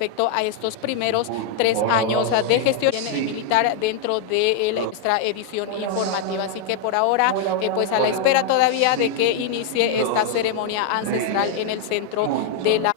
respecto a estos primeros 3 años de gestión militar dentro de nuestra edición informativa. Así que por ahora, pues a la espera todavía de que inicie esta ceremonia ancestral en el centro de la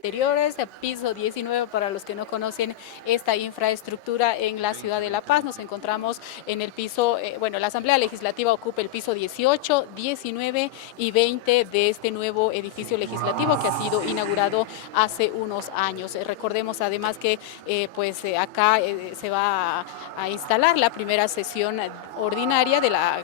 anteriores, piso 19 para los que no conocen esta infraestructura en la ciudad de La Paz. Nos encontramos en el piso, la Asamblea Legislativa ocupa el piso 18, 19 y 20 de este nuevo edificio legislativo que ha sido inaugurado hace unos años. Recordemos además que acá se va a instalar la primera sesión ordinaria de la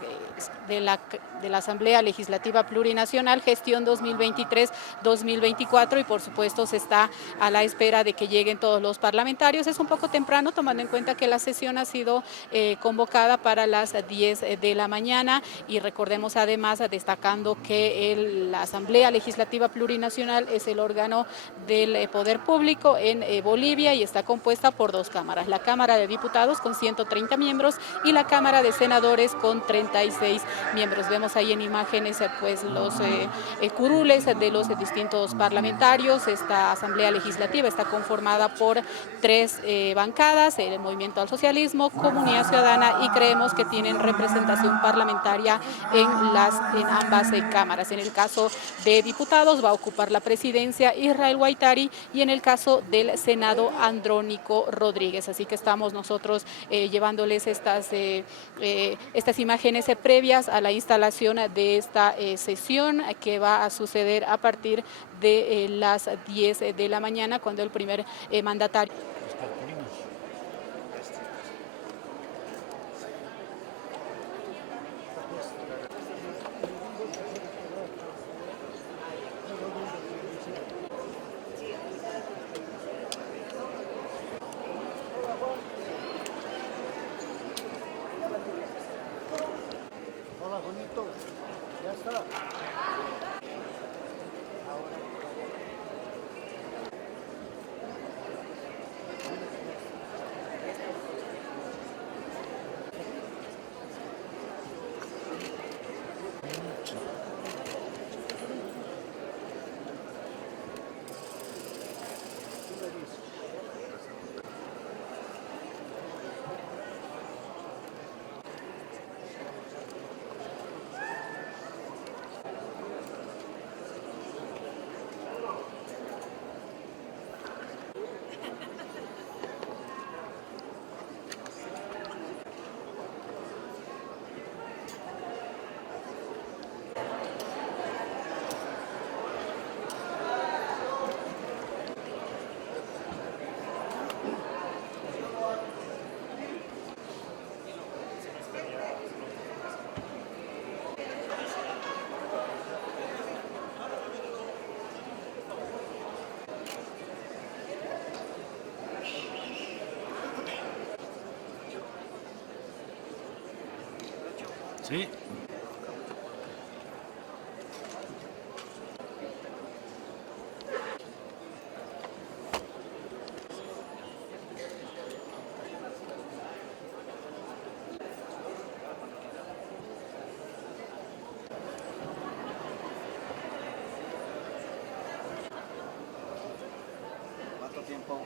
Asamblea Legislativa Plurinacional, gestión 2023-2024, y por supuesto se está a la espera de que lleguen todos los parlamentarios. Es un poco temprano, tomando en cuenta que la sesión ha sido convocada para las 10 de la mañana, y recordemos además, destacando que la Asamblea Legislativa Plurinacional es el órgano del poder público en Bolivia y está compuesta por 2 cámaras, la Cámara de Diputados con 130 miembros y la Cámara de Senadores con 36 miembros. Vemos ahí en imágenes pues los curules de los distintos parlamentarios. Esta Asamblea Legislativa está conformada por 3 bancadas: el Movimiento al Socialismo, Comunidad Ciudadana, y Creemos, que tienen representación parlamentaria en ambas cámaras. En el caso de diputados va a ocupar la presidencia Israel Guaitari, y en el caso del Senado Andrónico Rodríguez. Así que estamos nosotros llevándoles estas imágenes previas a la instalación de esta sesión, que va a suceder a partir de las 10 de la mañana, cuando el primer mandatario. Hola, bonito. Ya está. Sí. ¿Cuánto tiempo?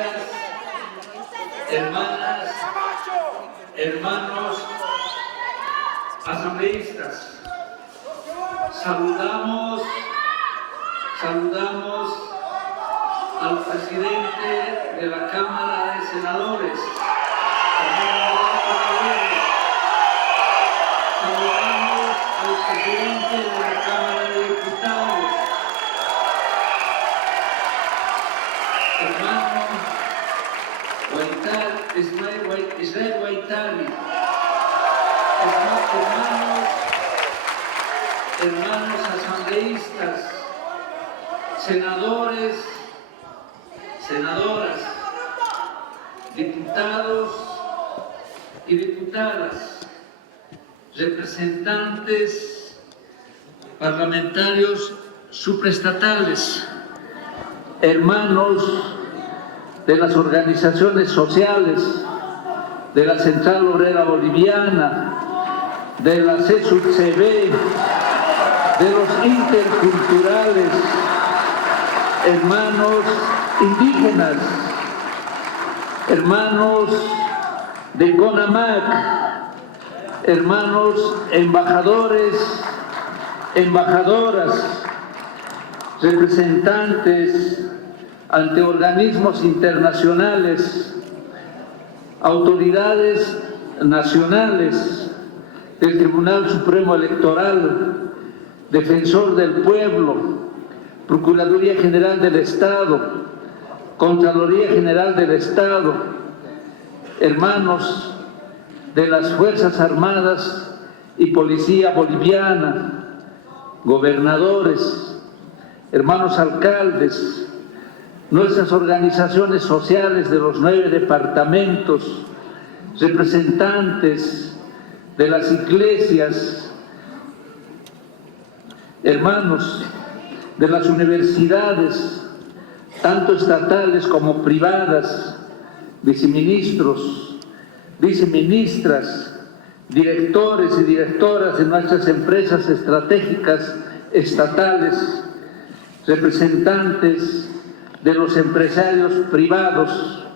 días, hermanas, hermanos asambleístas. Saludamos al presidente de la Cámara de Senadores, saludamos al presidente de la Cámara de Diputados, hermano Israel Guaitari, hermanos asambleístas, senadores, senadoras, diputados y diputadas, representantes parlamentarios supraestatales, hermanos de las organizaciones sociales, de la Central Obrera Boliviana, de la CESUCB, de los interculturales, hermanos indígenas, hermanos de CONAMAC, hermanos embajadores, embajadoras, representantes ante organismos internacionales, autoridades nacionales del Tribunal Supremo Electoral, Defensor del Pueblo, Procuraduría General del Estado, Contraloría General del Estado, hermanos de las Fuerzas Armadas y Policía Boliviana, gobernadores, hermanos alcaldes, nuestras organizaciones sociales de los 9 departamentos, representantes de las iglesias, hermanos de las universidades, tanto estatales como privadas, viceministros, viceministras, directores y directoras de nuestras empresas estratégicas estatales, representantes de los empresarios privados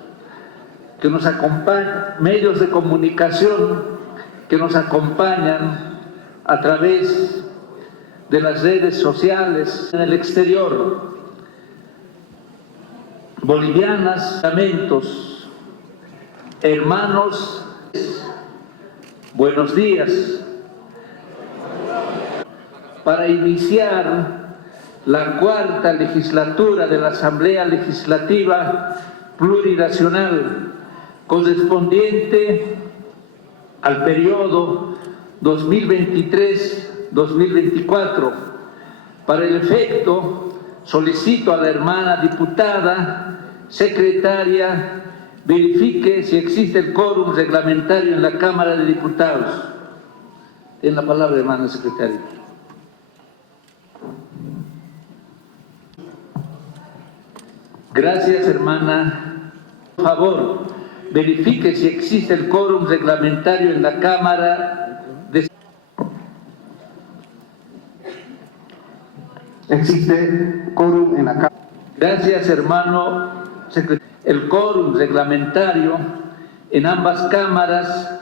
que nos acompañan, medios de comunicación que nos acompañan a través de las redes sociales en el exterior, bolivianas, lamentos, hermanos, buenos días. Para iniciar la 4ª legislatura de la Asamblea Legislativa Plurinacional, correspondiente al periodo 2023-2024. Para el efecto, solicito a la hermana diputada, secretaria, verifique si existe el quórum reglamentario en la Cámara de Diputados. Tiene la palabra, hermana secretaria. Gracias, hermana. Por favor, verifique si existe el quórum reglamentario en la Cámara de... Existe quórum en la Cámara. Gracias, hermano secretario. El quórum reglamentario en ambas cámaras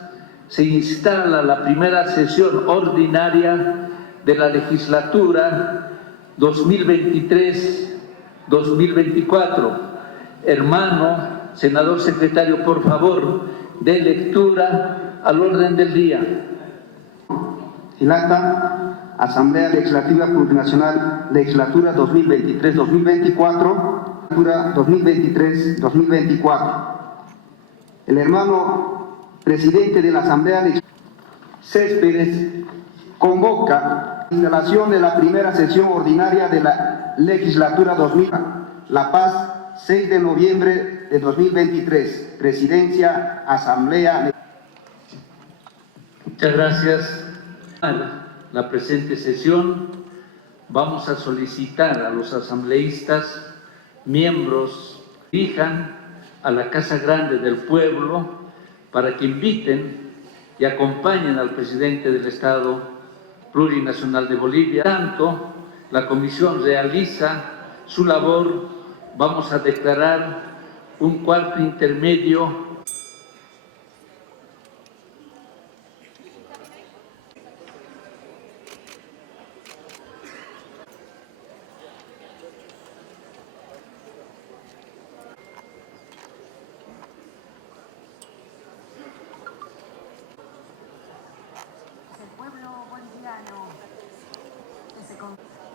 se instala la primera sesión ordinaria de la legislatura 2023-2024. Hermano senador secretario, por favor, dé lectura al orden del día. El acta, Asamblea Legislativa Plurinacional, legislatura 2023-2024, 2023-2024. El hermano presidente de la Asamblea Legislativa, Céspedes, convoca la instalación de la primera sesión ordinaria de la legislatura 2000, La Paz, 6 de noviembre de 2023, Presidencia, Asamblea. Muchas gracias. La presente sesión vamos a solicitar a los asambleístas miembros dirijan a la Casa Grande del Pueblo para que inviten y acompañen al presidente del Estado Plurinacional de Bolivia. Tanto la comisión realiza su labor, vamos a declarar un cuarto intermedio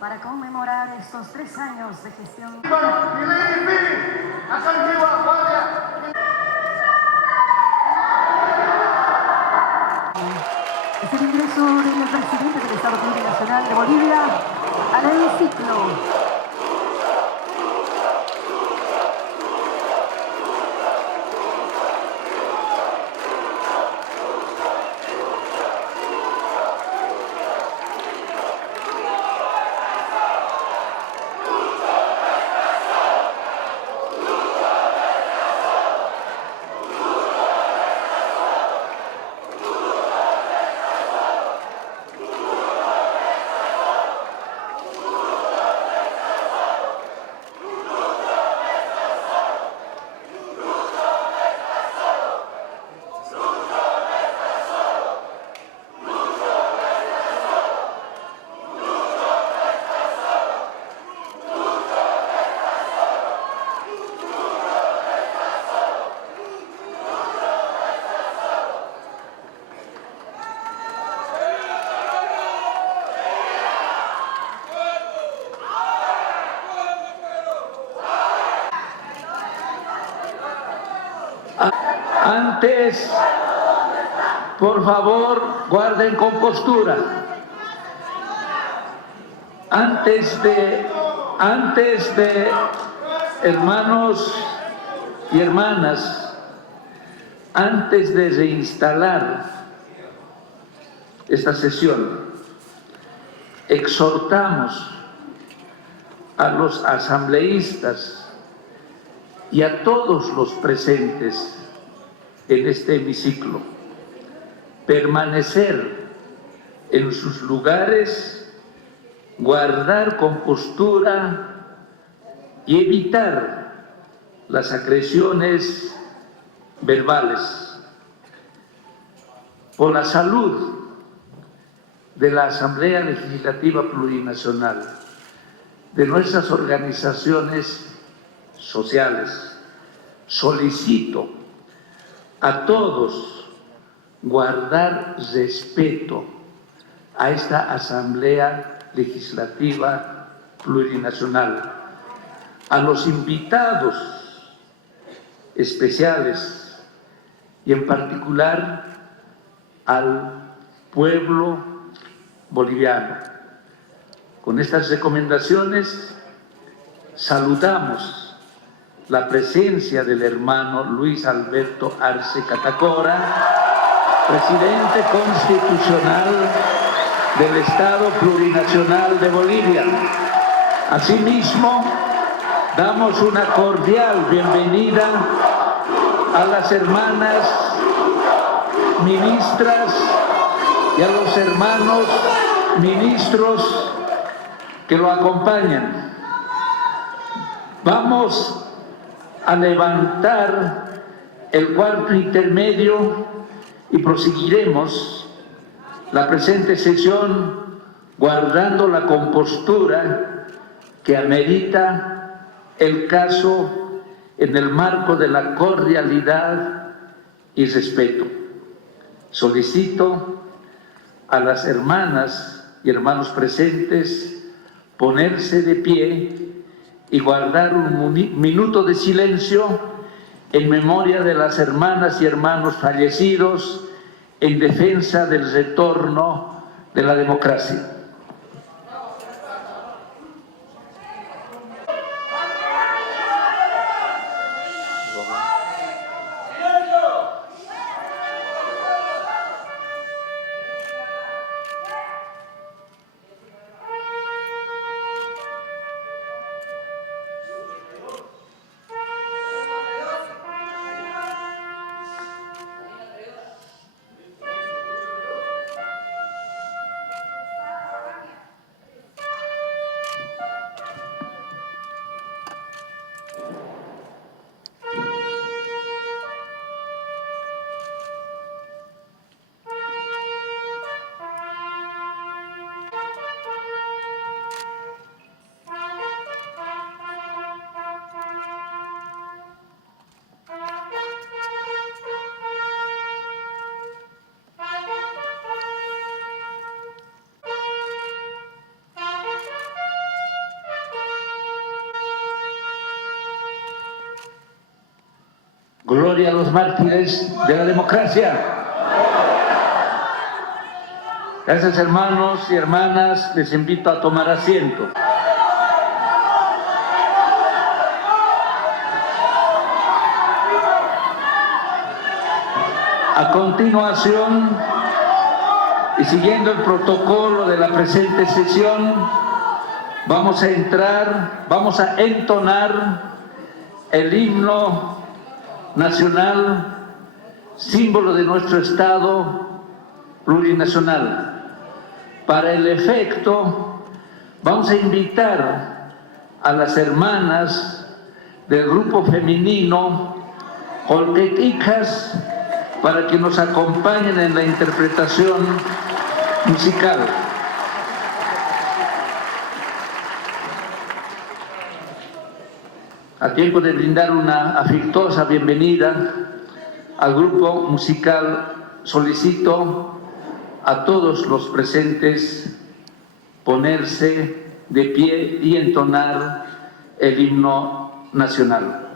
para conmemorar estos 3 años de gestión. Es el ingreso del presidente del Estado Plurinacional de Bolivia al hemiciclo. Antes, por favor, guarden compostura. Antes de hermanos y hermanas, antes de reinstalar esta sesión, exhortamos a los asambleístas y a todos los presentes en este hemiciclo, permanecer en sus lugares, guardar compostura y evitar las agresiones verbales. Por la salud de la Asamblea Legislativa Plurinacional, de nuestras organizaciones sociales, solicito a todos guardar respeto a esta Asamblea Legislativa Plurinacional, a los invitados especiales y en particular al pueblo boliviano. Con estas recomendaciones saludamos la presencia del hermano Luis Alberto Arce Catacora, presidente constitucional del Estado Plurinacional de Bolivia. Asimismo, damos una cordial bienvenida a las hermanas ministras y a los hermanos ministros que lo acompañan. Vamos a levantar el cuarto intermedio y proseguiremos la presente sesión guardando la compostura que amerita el caso en el marco de la cordialidad y respeto. Solicito a las hermanas y hermanos presentes ponerse de pie y guardar un minuto de silencio en memoria de las hermanas y hermanos fallecidos en defensa del retorno de la democracia. Gloria a los mártires de la democracia. Gracias, hermanos y hermanas, les invito a tomar asiento. A continuación, y siguiendo el protocolo de la presente sesión, vamos a entonar el himno nacional, símbolo de nuestro Estado plurinacional. Para el efecto, vamos a invitar a las hermanas del grupo femenino Olteticas para que nos acompañen en la interpretación musical. A tiempo de brindar una afectuosa bienvenida al grupo musical, solicito a todos los presentes ponerse de pie y entonar el himno nacional.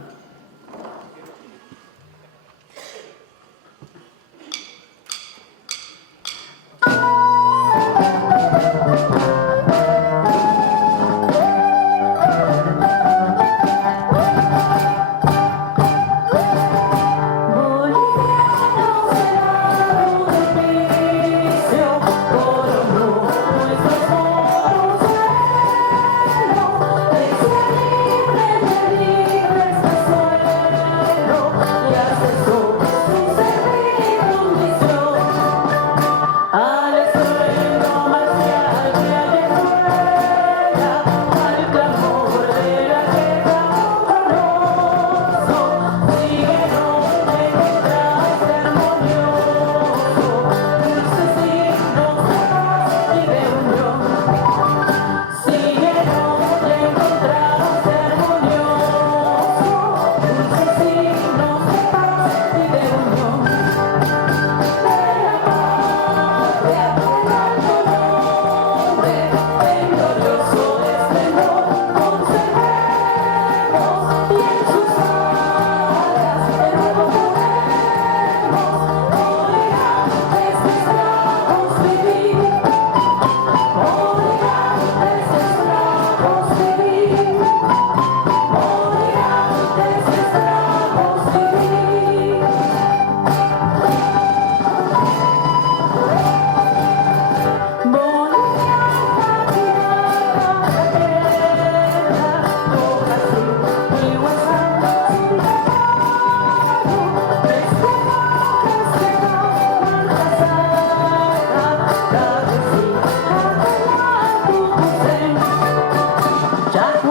Yeah.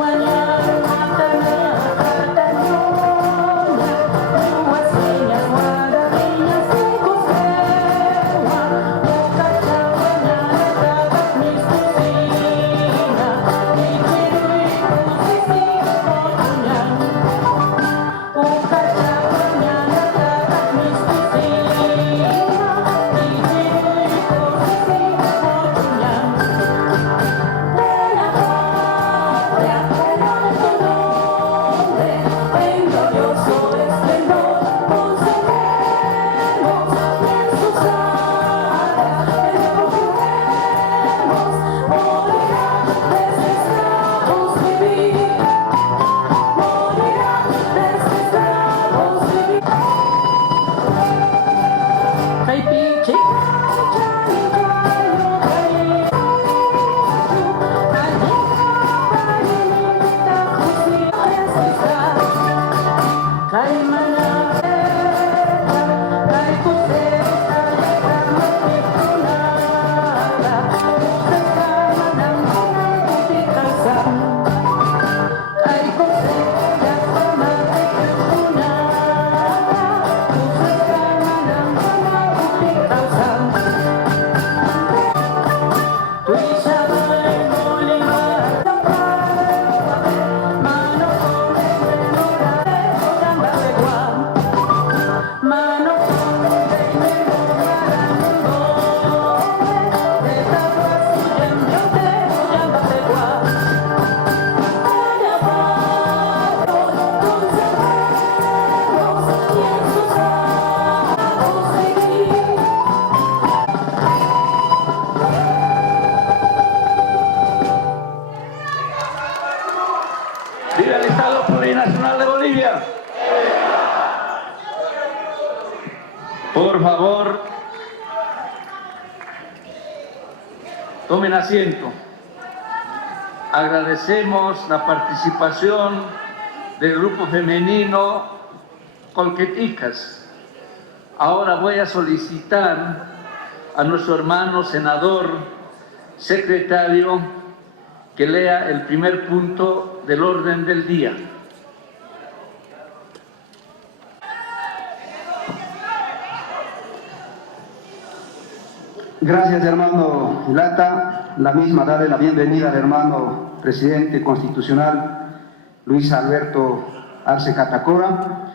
Por favor, tomen asiento. Agradecemos la participación del grupo femenino Colqueticas. Ahora voy a solicitar a nuestro hermano senador secretario que lea el primer punto del orden del día. Gracias, hermano Gilata. La misma, darle la bienvenida al hermano presidente constitucional Luis Alberto Arce Catacora.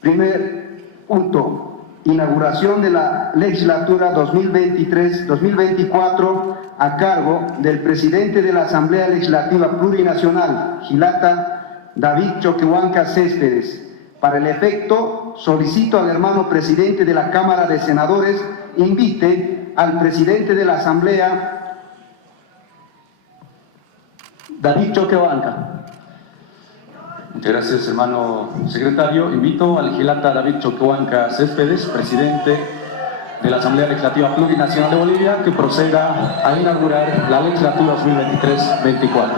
Primer punto, inauguración de la legislatura 2023-2024 a cargo del presidente de la Asamblea Legislativa Plurinacional, Gilata David Choquehuanca Céspedes. Para el efecto, solicito al hermano presidente de la Cámara de Senadores invite al presidente de la Asamblea, David Choquehuanca. Muchas gracias, hermano secretario. Invito al Gilata David Choquehuanca Céspedes, presidente de la Asamblea Legislativa Plurinacional de Bolivia, que proceda a inaugurar la legislatura 2023-24.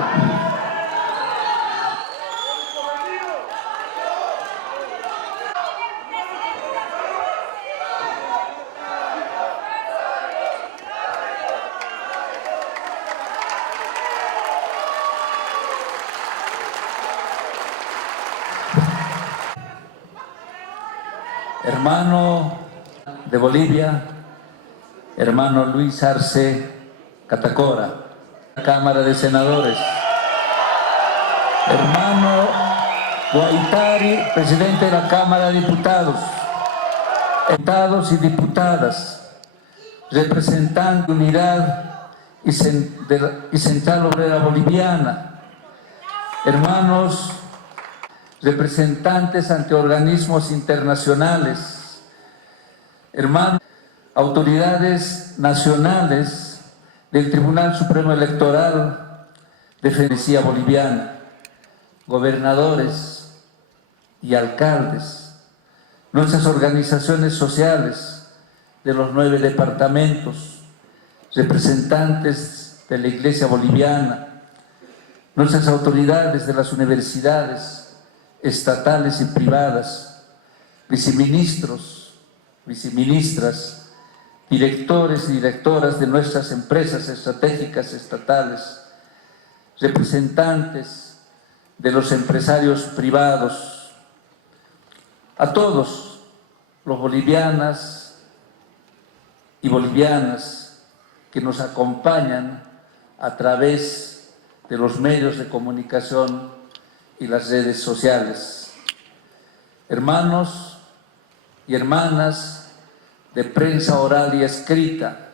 Hermano de Bolivia, hermano Luis Arce Catacora, Cámara de Senadores. Hermano Guaitari, presidente de la Cámara de Diputados. Diputados y diputadas, representantes de Unidad y Central Obrera Boliviana. Hermanos representantes ante organismos internacionales, hermanos, autoridades nacionales del Tribunal Supremo Electoral de Federación Boliviana, gobernadores y alcaldes, nuestras organizaciones sociales de los 9 departamentos, representantes de la Iglesia Boliviana, nuestras autoridades de las universidades estatales y privadas, viceministros, viceministras, directores y directoras de nuestras empresas estratégicas estatales, representantes de los empresarios privados, a todos los bolivianas y bolivianas que nos acompañan a través de los medios de comunicación y las redes sociales. Hermanos y hermanas de prensa oral y escrita,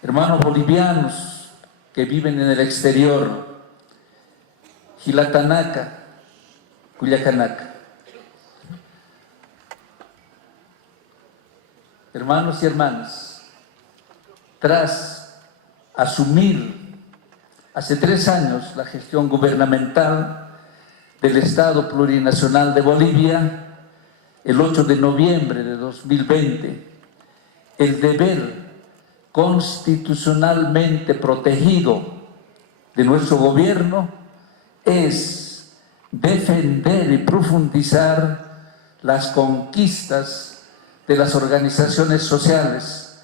hermanos bolivianos que viven en el exterior, Gilatanaca, Cuyacanaca. Hermanos y hermanas, tras asumir hace 3 años la gestión gubernamental del Estado Plurinacional de Bolivia, el 8 de noviembre de 2020, el deber constitucionalmente protegido de nuestro gobierno es defender y profundizar las conquistas de las organizaciones sociales,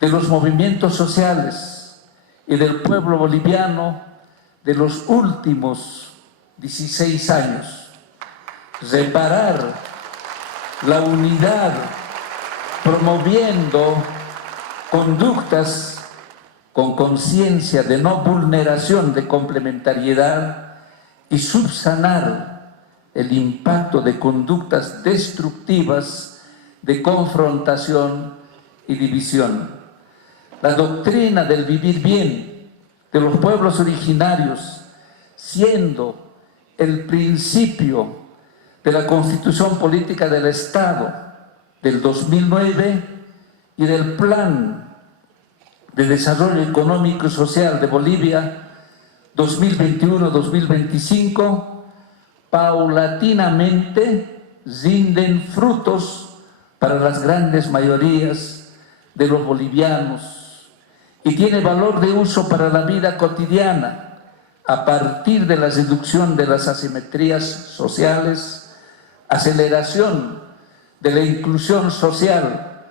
de los movimientos sociales y del pueblo boliviano de los últimos 16 años, reparar la unidad, promoviendo conductas con conciencia de no vulneración de complementariedad y subsanar el impacto de conductas destructivas de confrontación y división. La doctrina del vivir bien de los pueblos originarios, siendo el principio de la Constitución Política del Estado del 2009 y del Plan de Desarrollo Económico y Social de Bolivia 2021-2025, paulatinamente rinden frutos para las grandes mayorías de los bolivianos y tiene valor de uso para la vida cotidiana a partir de la reducción de las asimetrías sociales, aceleración de la inclusión social,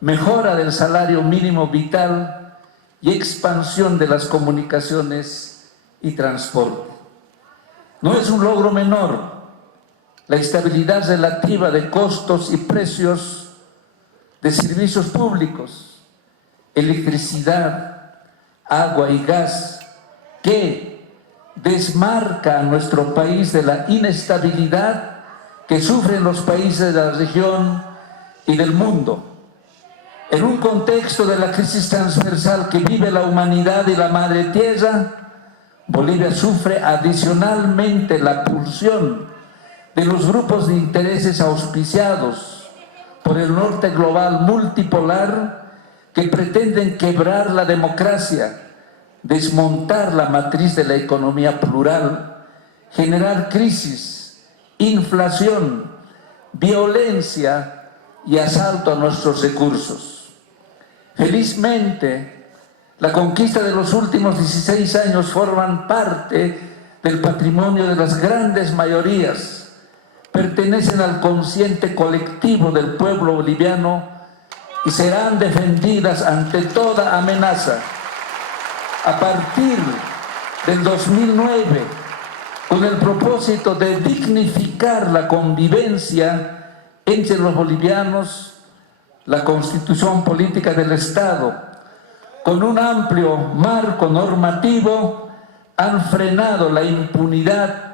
mejora del salario mínimo vital y expansión de las comunicaciones y transporte. No es un logro menor la estabilidad relativa de costos y precios de servicios públicos, electricidad, agua y gas, que desmarca a nuestro país de la inestabilidad que sufren los países de la región y del mundo. En un contexto de la crisis transversal que vive la humanidad y la madre tierra, Bolivia sufre adicionalmente la pulsión de los grupos de intereses auspiciados por el norte global multipolar que pretenden quebrar la democracia, desmontar la matriz de la economía plural, generar crisis, inflación, violencia y asalto a nuestros recursos. Felizmente, la conquista de los últimos 16 años forman parte del patrimonio de las grandes mayorías, pertenecen al consciente colectivo del pueblo boliviano y serán defendidas ante toda amenaza. A partir del 2009, con el propósito de dignificar la convivencia entre los bolivianos, la Constitución Política del Estado, con un amplio marco normativo, han frenado la impunidad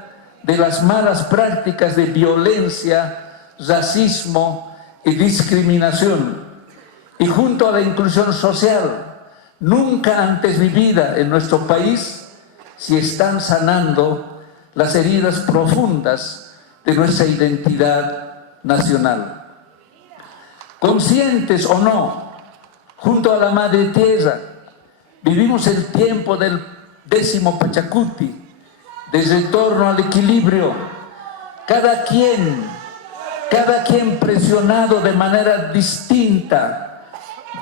de las malas prácticas de violencia, racismo y discriminación. Y junto a la inclusión social, nunca antes vivida en nuestro país, se están sanando las heridas profundas de nuestra identidad nacional. Conscientes o no, junto a la madre tierra, vivimos el tiempo del 10º Pachacuti, de retorno al equilibrio. Cada quien presionado de manera distinta,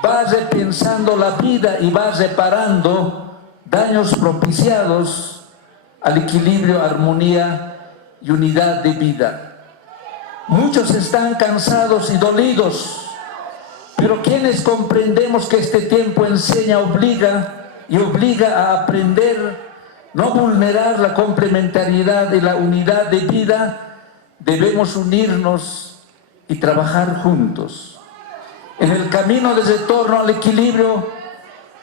va repensando la vida y va reparando daños propiciados al equilibrio, armonía y unidad de vida. Muchos están cansados y dolidos, pero quienes comprendemos que este tiempo enseña, obliga a aprender, no vulnerar la complementariedad y la unidad de vida, debemos unirnos y trabajar juntos. En el camino de retorno al equilibrio,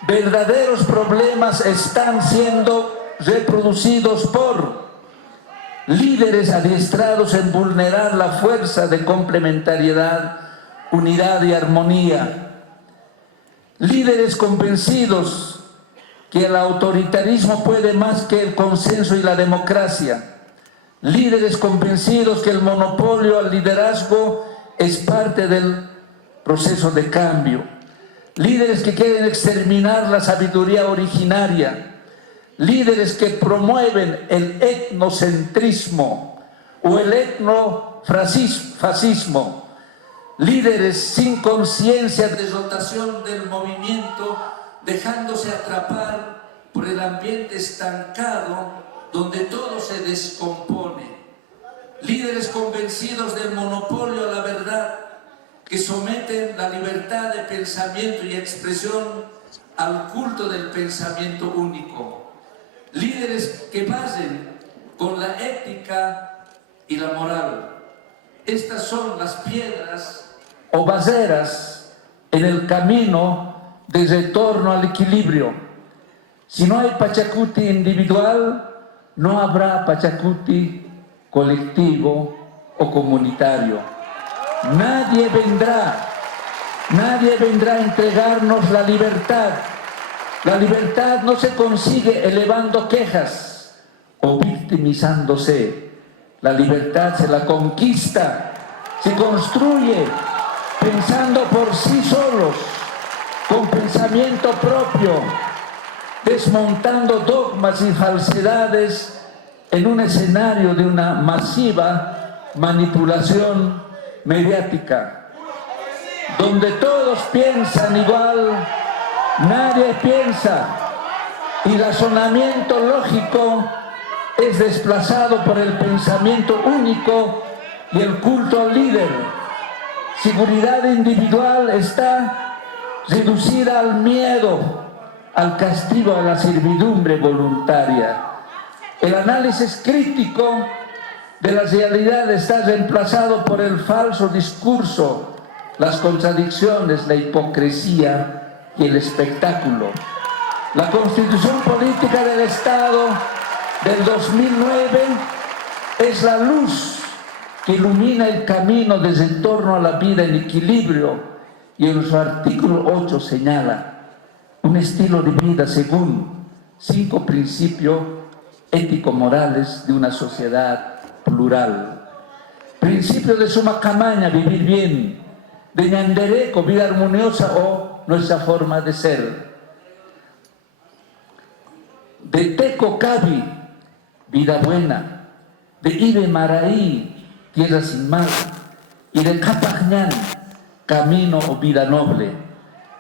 verdaderos problemas están siendo reproducidos por líderes adiestrados en vulnerar la fuerza de complementariedad, unidad y armonía. Líderes convencidos que el autoritarismo puede más que el consenso y la democracia. Líderes convencidos que el monopolio al liderazgo es parte del proceso de cambio. Líderes que quieren exterminar la sabiduría originaria. Líderes que promueven el etnocentrismo o el etnofascismo. Líderes sin conciencia de rotación del movimiento, dejándose atrapar por el ambiente estancado donde todo se descompone. Líderes convencidos del monopolio a la verdad, que someten la libertad de pensamiento y expresión al culto del pensamiento único. Líderes que basen con la ética y la moral. Estas son las piedras o baseras en el camino de retorno al equilibrio. Si no hay Pachacuti individual, no habrá Pachacuti colectivo o comunitario. Nadie vendrá a entregarnos la libertad. La libertad no se consigue elevando quejas o victimizándose. La libertad se la conquista, se construye pensando por sí solos, con pensamiento propio, desmontando dogmas y falsedades en un escenario de una masiva manipulación mediática. donde todos piensan igual, nadie piensa, y el razonamiento lógico es desplazado por el pensamiento único y el culto al líder. Seguridad individual está reducida al miedo, al castigo, a la servidumbre voluntaria. El análisis crítico de la realidad está reemplazado por el falso discurso, las contradicciones, la hipocresía y el espectáculo. La Constitución Política del Estado del 2009 es la luz que ilumina el camino de retorno a la vida en equilibrio, y en su artículo 8 señala un estilo de vida según 5 principios ético-morales de una sociedad plural. Principio de Suma Camaña, vivir bien; de Ñandereco, vida armoniosa o nuestra forma de ser; de Teco Cabi, vida buena; de Ibe Maraí, tierra sin mar; y de Capajñán, camino o vida noble,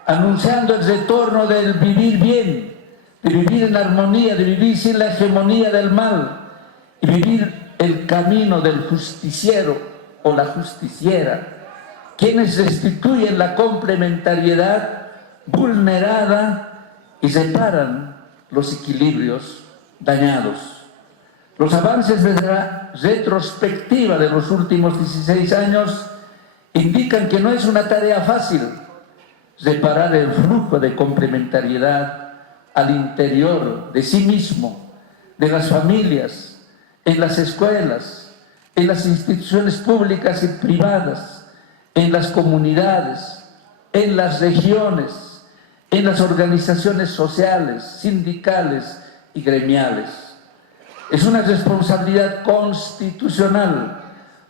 anunciando el retorno del vivir bien, de vivir en armonía, de vivir sin la hegemonía del mal, y vivir el camino del justiciero o la justiciera, quienes restituyen la complementariedad vulnerada y reparan los equilibrios dañados. Los avances de la retrospectiva de los últimos 16 años indican que no es una tarea fácil reparar el flujo de complementariedad al interior de sí mismo, de las familias, en las escuelas, en las instituciones públicas y privadas, en las comunidades, en las regiones, en las organizaciones sociales, sindicales y gremiales. Es una responsabilidad constitucional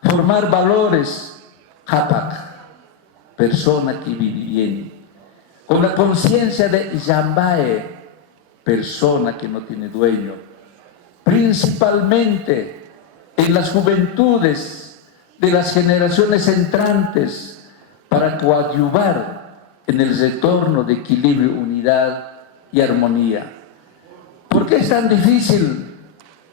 formar valores, Hapak, persona que vive bien, con la conciencia de Yambae, persona que no tiene dueño, principalmente en las juventudes de las generaciones entrantes, para coadyuvar en el retorno de equilibrio, unidad y armonía. ¿Por qué es tan difícil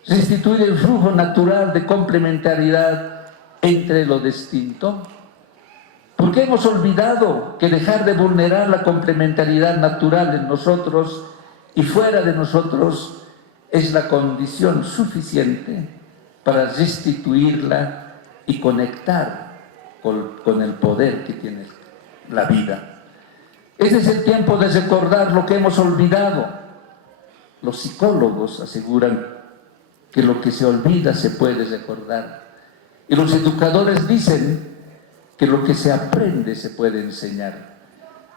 restituir el flujo natural de complementariedad entre lo distinto? ¿Por qué hemos olvidado que dejar de vulnerar la complementariedad natural en nosotros y fuera de nosotros es la condición suficiente para restituirla y conectar con el poder que tiene la vida? Este es el tiempo de recordar lo que hemos olvidado. Los psicólogos aseguran que lo que se olvida se puede recordar. Y los educadores dicen que lo que se aprende se puede enseñar.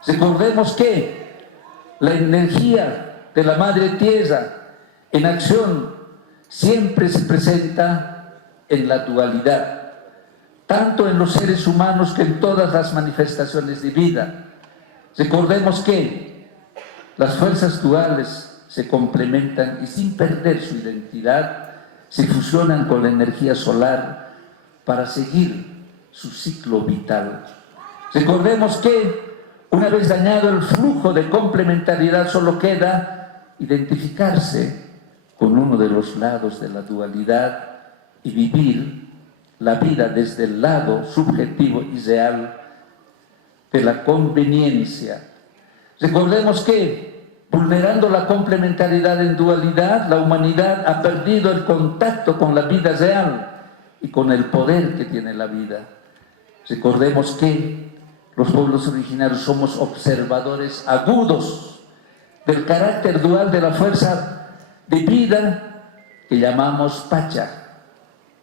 Recordemos que la energía de la Madre Tierra en acción siempre se presenta en la dualidad, tanto en los seres humanos que en todas las manifestaciones de vida. Recordemos que las fuerzas duales se complementan y sin perder su identidad se fusionan con la energía solar para seguir su ciclo vital. Recordemos que una vez dañado el flujo de complementariedad solo queda identificarse con uno de los lados de la dualidad y vivir la vida desde el lado subjetivo y real de la conveniencia. Recordemos que vulnerando la complementariedad en dualidad, la humanidad ha perdido el contacto con la vida real y con el poder que tiene la vida. Recordemos que los pueblos originarios somos observadores agudos del carácter dual de la fuerza de vida que llamamos Pacha,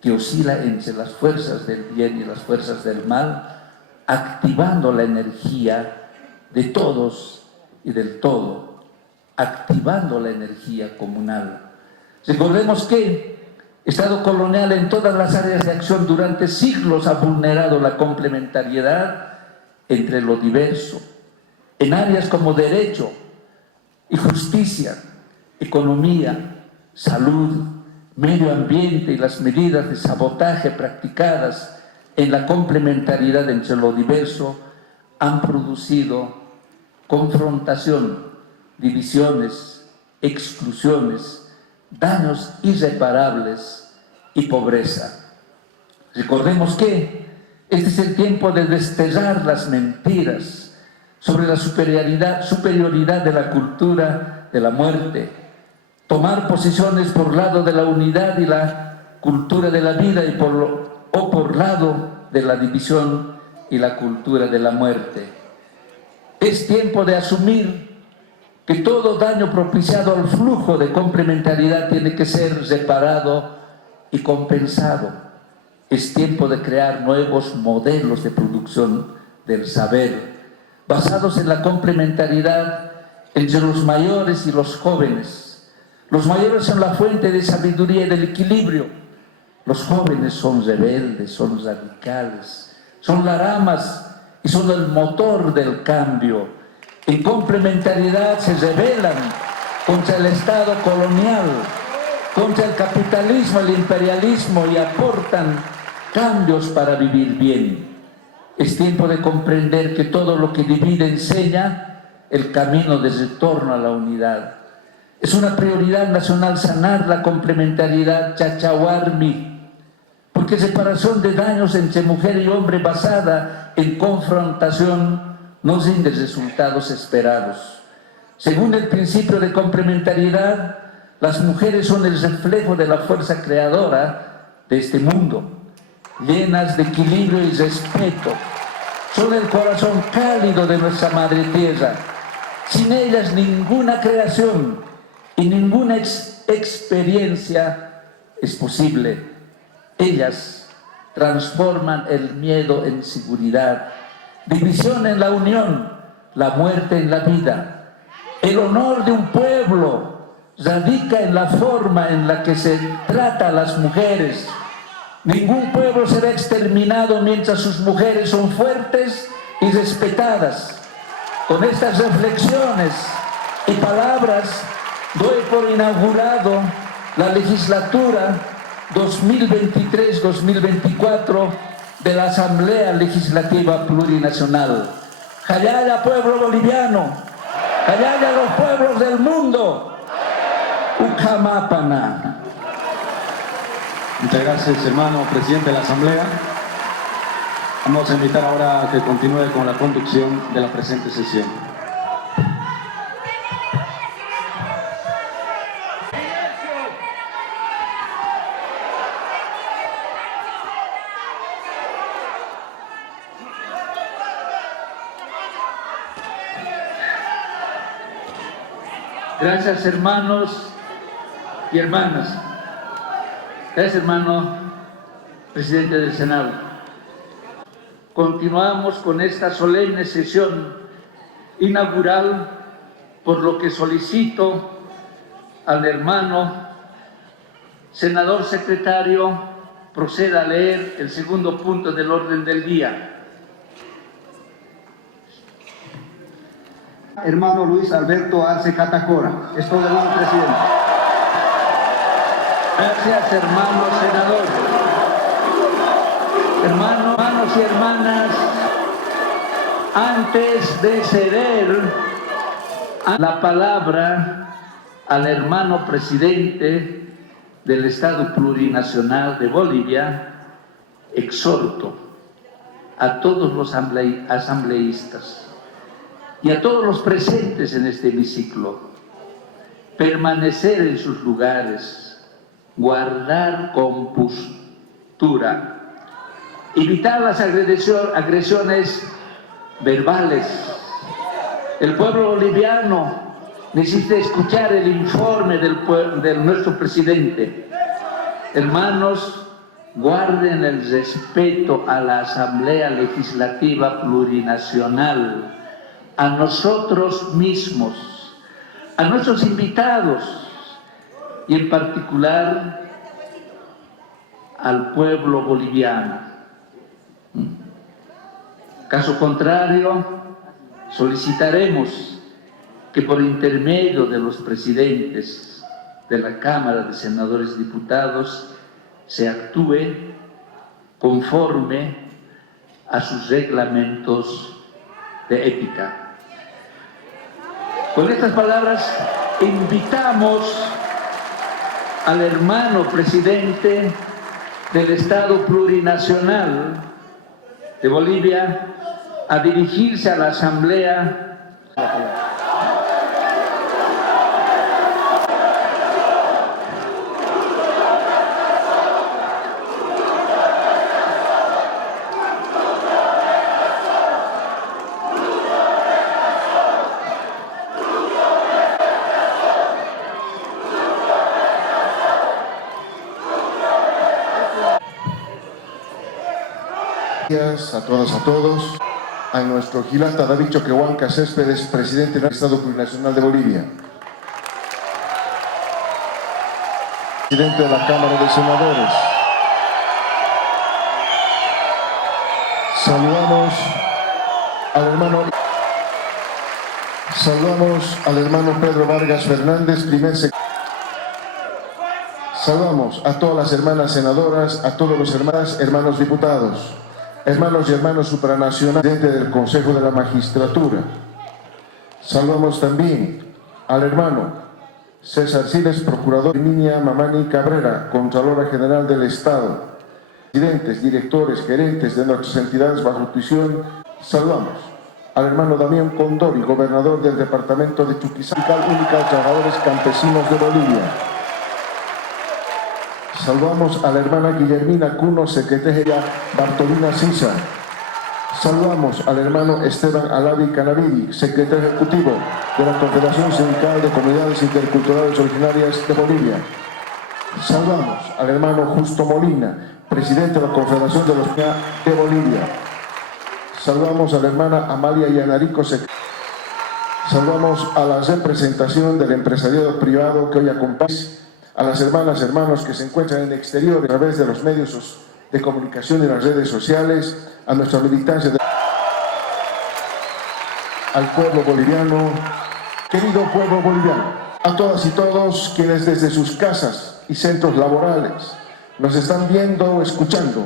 que oscila entre las fuerzas del bien y las fuerzas del mal, activando la energía de todos y del todo, activando la energía comunal. Recordemos que el Estado colonial en todas las áreas de acción durante siglos ha vulnerado la complementariedad entre lo diverso, en áreas como derecho y justicia, economía, salud, medio ambiente y las medidas de sabotaje practicadas en la complementariedad entre lo diverso han producido confrontación, divisiones, exclusiones, daños irreparables y pobreza. Recordemos que este es el tiempo de desterrar las mentiras sobre la superioridad de la cultura de la muerte, tomar posiciones por lado de la unidad y la cultura de la vida o por lado de la división y la cultura de la muerte. Es tiempo de asumir que todo daño propiciado al flujo de complementariedad tiene que ser reparado y compensado. Es tiempo de crear nuevos modelos de producción del saber, basados en la complementariedad entre los mayores y los jóvenes. Los mayores son la fuente de sabiduría y del equilibrio. Los jóvenes son rebeldes, son radicales, son las ramas y son el motor del cambio. En complementariedad se rebelan contra el Estado colonial, contra el capitalismo, el imperialismo y aportan cambios para vivir bien. Es tiempo de comprender que todo lo que divide enseña el camino de retorno a la unidad. Es una prioridad nacional sanar la complementariedad chachahuarmi, porque separación de daños entre mujer y hombre basada en confrontación no rinde resultados esperados. Según el principio de complementariedad, las mujeres son el reflejo de la fuerza creadora de este mundo, llenas de equilibrio y respeto. Son el corazón cálido de nuestra madre tierra. Sin ellas ninguna creación y ninguna experiencia es posible. Ellas transforman el miedo en seguridad, división en la unión, la muerte en la vida. El honor de un pueblo radica en la forma en la que se trata a las mujeres. Ningún pueblo será exterminado mientras sus mujeres son fuertes y respetadas. Con estas reflexiones y palabras doy por inaugurado la legislatura 2023-2024 de la Asamblea Legislativa Plurinacional. Jayaya, pueblo boliviano. Jayaya, los pueblos del mundo. Ucamapana. Muchas gracias, hermano presidente de la Asamblea. Vamos a invitar ahora a que continúe con la conducción de la presente sesión. Gracias, hermanos y hermanas. Gracias, hermano presidente del Senado. Continuamos con esta solemne sesión inaugural, por lo que solicito al hermano senador secretario proceda a leer el segundo punto del orden del día. Hermano Luis Alberto Arce Catacora. Es todo, hermano presidente. Gracias, hermano senador. Hermanos y hermanas, antes de ceder la palabra al hermano presidente del Estado Plurinacional de Bolivia, exhorto a todos los asambleístas y a todos los presentes en este hemiciclo permanecer en sus lugares, guardar compostura, evitar las agresiones verbales. El pueblo boliviano necesita escuchar el informe de nuestro presidente. Hermanos, guarden el respeto a la Asamblea Legislativa Plurinacional, a nosotros mismos, a nuestros invitados y en particular al pueblo boliviano. Caso contrario, solicitaremos que por intermedio de los presidentes de la Cámara de Senadores y Diputados se actúe conforme a sus reglamentos de ética. Con estas palabras invitamos al hermano presidente del Estado Plurinacional de Bolivia a dirigirse a la Asamblea. Gracias a todas, a todos, a nuestro Gilata David Choquehuanca Céspedes, presidente del Estado Plurinacional de Bolivia, presidente de la Cámara de Senadores. Saludamos al hermano Pedro Vargas Fernández, primer secretario. Saludamos a todas las hermanas senadoras, a todos los hermanos diputados, hermanos y hermanas supranacionales, presidente del Consejo de la Magistratura. Saludamos también al hermano César Siles, procurador, Herminia Mamani Cabrera, Contralora General del Estado, presidentes, directores, gerentes de nuestras entidades bajo tuición. Saludamos al hermano Damián Condori, gobernador del departamento de Chuquisaca, única de trabajadores campesinos de Bolivia. Saludamos a la hermana Guillermina Cuno, secretaria Bartolina Sisa. Saludamos al hermano Esteban Alavi Canavidi, secretario ejecutivo de la Confederación Sindical de Comunidades Interculturales Originarias de Bolivia. Saludamos al hermano Justo Molina, presidente de la Confederación de los de Bolivia. Saludamos a la hermana Amalia Yanarico. Saludamos a la representación del empresariado privado que hoy acompaña, a las hermanas, hermanos que se encuentran en el exterior a través de los medios de comunicación y las redes sociales, a nuestra militancia, al pueblo boliviano, querido pueblo boliviano, a todas y todos quienes desde sus casas y centros laborales nos están viendo o escuchando,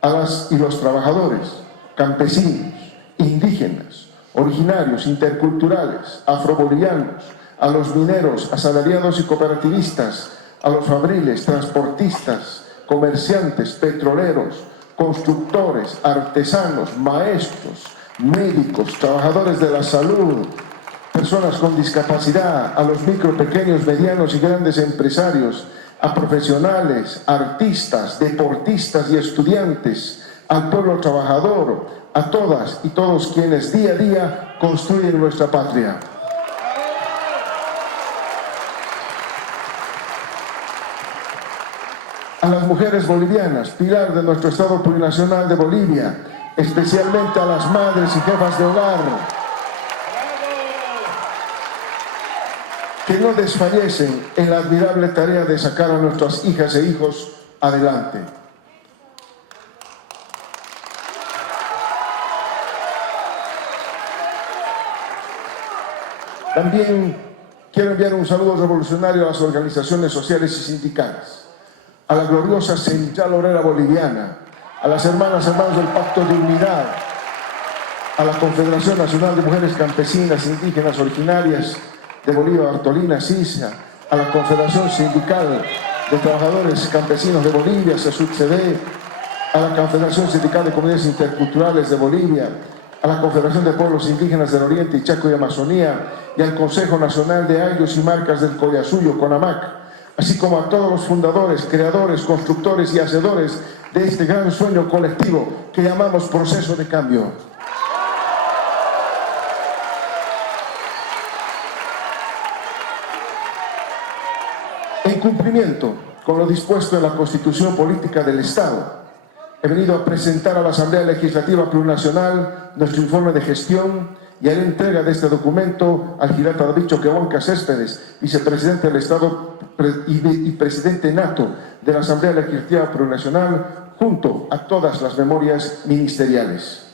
a las y los trabajadores, campesinos, indígenas, originarios, interculturales, afrobolivianos, a los mineros, asalariados y cooperativistas, a los fabriles, transportistas, comerciantes, petroleros, constructores, artesanos, maestros, médicos, trabajadores de la salud, personas con discapacidad, a los micro, pequeños, medianos y grandes empresarios, a profesionales, artistas, deportistas y estudiantes, al pueblo trabajador, a todas y todos quienes día a día construyen nuestra patria. A las mujeres bolivianas, pilar de nuestro Estado Plurinacional de Bolivia, especialmente a las madres y jefas de hogar, que no desfallecen en la admirable tarea de sacar a nuestras hijas e hijos adelante. También quiero enviar un saludo revolucionario a las organizaciones sociales y sindicales, a la gloriosa Central Obrera Boliviana, a las hermanos del Pacto de Unidad, a la Confederación Nacional de Mujeres Campesinas Indígenas Originarias de Bolivia, Bartolina Sisa, a la Confederación Sindical de Trabajadores Campesinos de Bolivia, CESUD-CD, a la Confederación Sindical de Comunidades Interculturales de Bolivia, a la Confederación de Pueblos Indígenas del Oriente y Chaco y Amazonía, y al Consejo Nacional de Ayllus y Marcas del Collasuyo, CONAMAC, así como a todos los fundadores, creadores, constructores y hacedores de este gran sueño colectivo que llamamos proceso de cambio. En cumplimiento con lo dispuesto en la Constitución Política del Estado, he venido a presentar a la Asamblea Legislativa Plurinacional nuestro informe de gestión y haré entrega de este documento al Gilata David Choquehuanca Céspedes, vicepresidente del Estado y presidente nato de la Asamblea Legislativa Plurinacional, junto a todas las memorias ministeriales.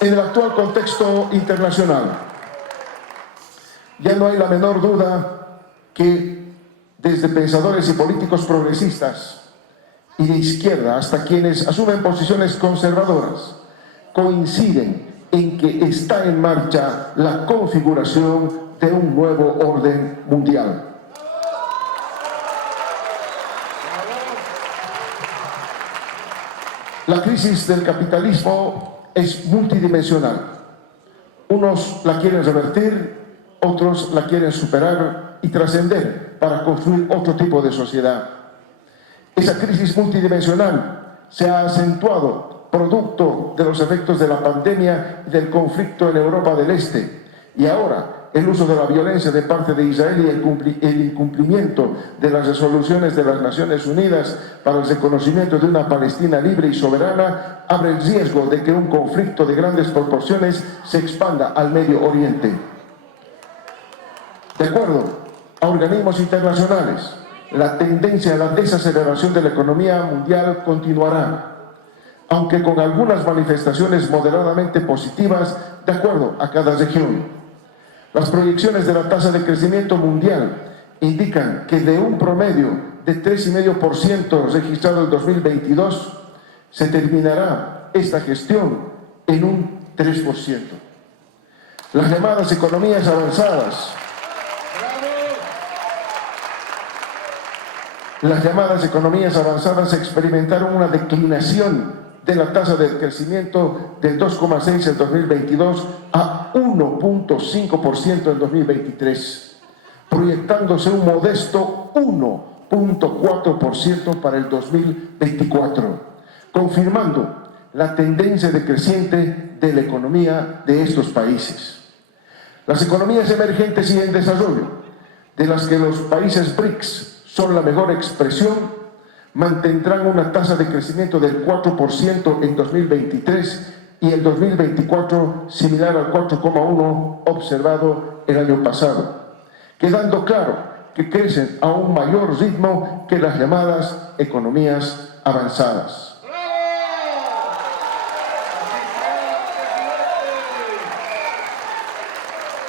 En el actual contexto internacional, ya no hay la menor duda que desde pensadores y políticos progresistas y de izquierda hasta quienes asumen posiciones conservadoras, coinciden en que está en marcha la configuración de un nuevo orden mundial. La crisis del capitalismo es multidimensional. Unos la quieren revertir, otros la quieren superar y trascender para construir otro tipo de sociedad. Esa crisis multidimensional se ha acentuado producto de los efectos de la pandemia y del conflicto en Europa del Este, y ahora el uso de la violencia de parte de Israel y el incumplimiento de las resoluciones de las Naciones Unidas para el reconocimiento de una Palestina libre y soberana abre el riesgo de que un conflicto de grandes proporciones se expanda al Medio Oriente. De acuerdo a organismos internacionales, la tendencia a la desaceleración de la economía mundial continuará, aunque con algunas manifestaciones moderadamente positivas de acuerdo a cada región. Las proyecciones de la tasa de crecimiento mundial indican que de un promedio de 3,5% registrado en 2022, se terminará esta gestión en un 3%. Las llamadas economías avanzadas experimentaron una declinación de la tasa de crecimiento del 2,6% en 2022 a 1,5% en 2023, proyectándose un modesto 1,4% para el 2024, confirmando la tendencia decreciente de la economía de estos países. Las economías emergentes y en desarrollo, de las que los países BRICS son la mejor expresión, mantendrán una tasa de crecimiento del 4% en 2023 y el 2024 similar al 4,1% observado el año pasado, quedando claro que crecen a un mayor ritmo que las llamadas economías avanzadas.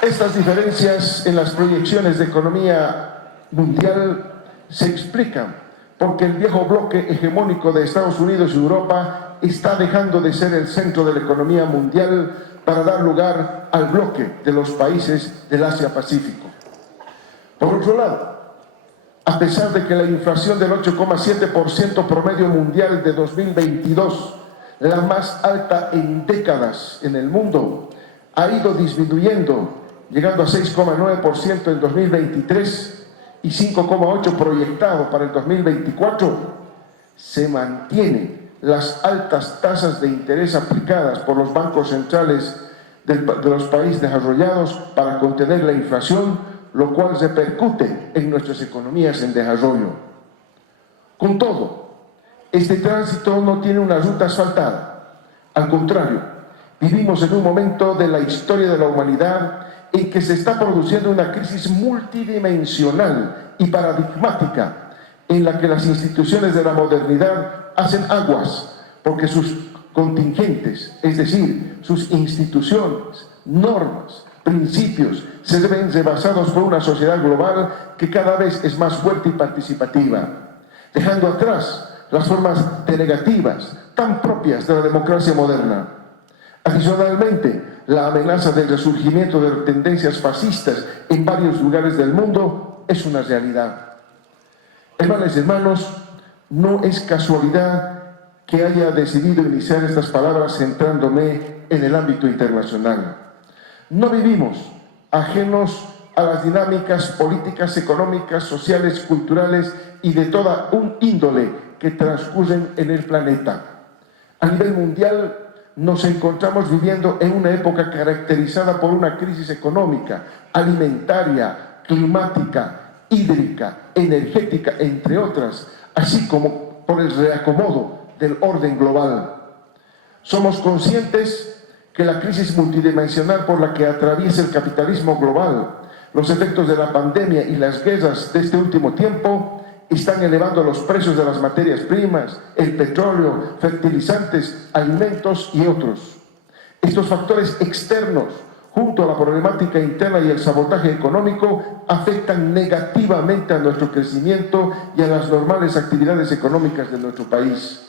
Estas diferencias en las proyecciones de economía mundial se explican porque el viejo bloque hegemónico de Estados Unidos y Europa está dejando de ser el centro de la economía mundial para dar lugar al bloque de los países del Asia-Pacífico. Por otro lado, a pesar de que la inflación del 8,7% promedio mundial de 2022, la más alta en décadas en el mundo, ha ido disminuyendo, llegando a 6,9% en 2023, y 5,8% proyectado para el 2024, se mantienen las altas tasas de interés aplicadas por los bancos centrales de los países desarrollados para contener la inflación, lo cual repercute en nuestras economías en desarrollo. Con todo, este tránsito no tiene una ruta asfaltada. Al contrario, vivimos en un momento de la historia de la humanidad en que se está produciendo una crisis multidimensional y paradigmática en la que las instituciones de la modernidad hacen aguas porque sus contingentes, es decir, sus instituciones, normas, principios, se ven rebasados por una sociedad global que cada vez es más fuerte y participativa, dejando atrás las formas delegativas tan propias de la democracia moderna. Adicionalmente, la amenaza del resurgimiento de tendencias fascistas en varios lugares del mundo es una realidad. Hermanas y hermanos, no es casualidad que haya decidido iniciar estas palabras centrándome en el ámbito internacional. No vivimos ajenos a las dinámicas políticas, económicas, sociales, culturales y de toda un índole que transcurren en el planeta. A nivel mundial, nos encontramos viviendo en una época caracterizada por una crisis económica, alimentaria, climática, hídrica, energética, entre otras, así como por el reacomodo del orden global. Somos conscientes que la crisis multidimensional por la que atraviesa el capitalismo global, los efectos de la pandemia y las guerras de este último tiempo están elevando los precios de las materias primas, el petróleo, fertilizantes, alimentos y otros. Estos factores externos, junto a la problemática interna y el sabotaje económico, afectan negativamente a nuestro crecimiento y a las normales actividades económicas de nuestro país.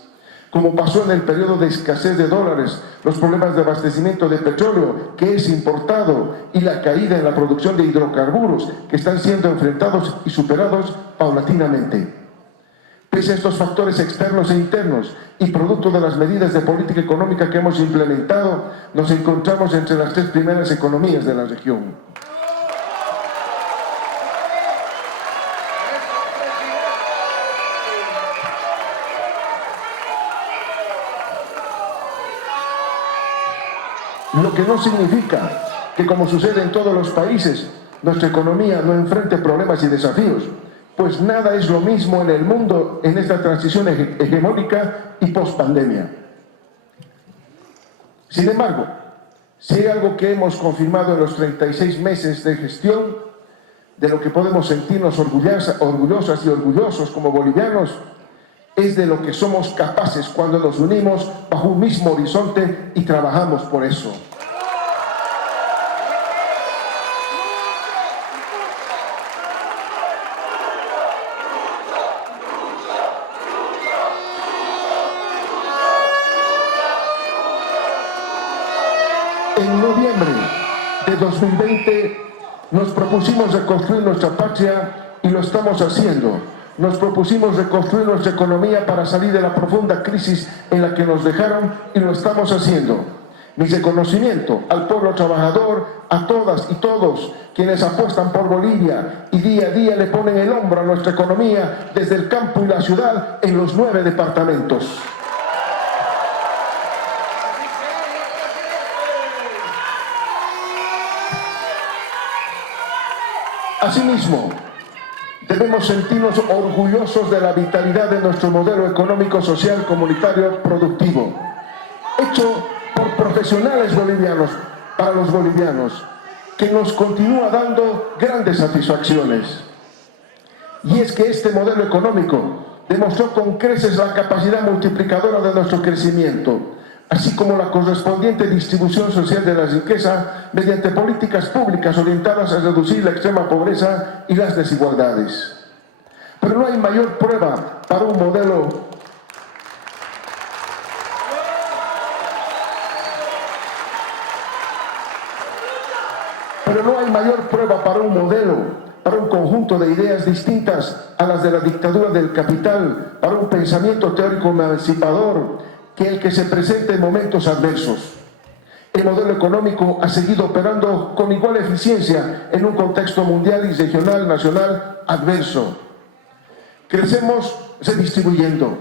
como pasó en el periodo de escasez de dólares, los problemas de abastecimiento de petróleo que es importado y la caída en la producción de hidrocarburos que están siendo enfrentados y superados paulatinamente. Pese a estos factores externos e internos y producto de las medidas de política económica que hemos implementado, nos encontramos entre las 3 primeras economías de la región. Lo que no significa que, como sucede en todos los países, nuestra economía no enfrente problemas y desafíos, pues nada es lo mismo en el mundo en esta transición hegemónica y post-pandemia. Sin embargo, si hay algo que hemos confirmado en los 36 meses de gestión, de lo que podemos sentirnos orgullosas y orgullosos como bolivianos, es de lo que somos capaces cuando nos unimos bajo un mismo horizonte y trabajamos por eso. En noviembre de 2020 nos propusimos reconstruir nuestra patria y lo estamos haciendo. Nos propusimos reconstruir nuestra economía para salir de la profunda crisis en la que nos dejaron y lo estamos haciendo. Mi reconocimiento al pueblo trabajador, a todas y todos quienes apuestan por Bolivia y día a día le ponen el hombro a nuestra economía desde el campo y la ciudad en los 9 departamentos. Asimismo, debemos sentirnos orgullosos de la vitalidad de nuestro modelo económico, social, comunitario, productivo, hecho por profesionales bolivianos, para los bolivianos, que nos continúa dando grandes satisfacciones. Y es que este modelo económico demostró con creces la capacidad multiplicadora de nuestro crecimiento, así como la correspondiente distribución social de la riqueza mediante políticas públicas orientadas a reducir la extrema pobreza y las desigualdades. Pero no hay mayor prueba para un modelo para un conjunto de ideas distintas a las de la dictadura del capital, para un pensamiento teórico emancipador, que el que se presente en momentos adversos. El modelo económico ha seguido operando con igual eficiencia en un contexto mundial y regional, nacional, adverso. Crecemos redistribuyendo.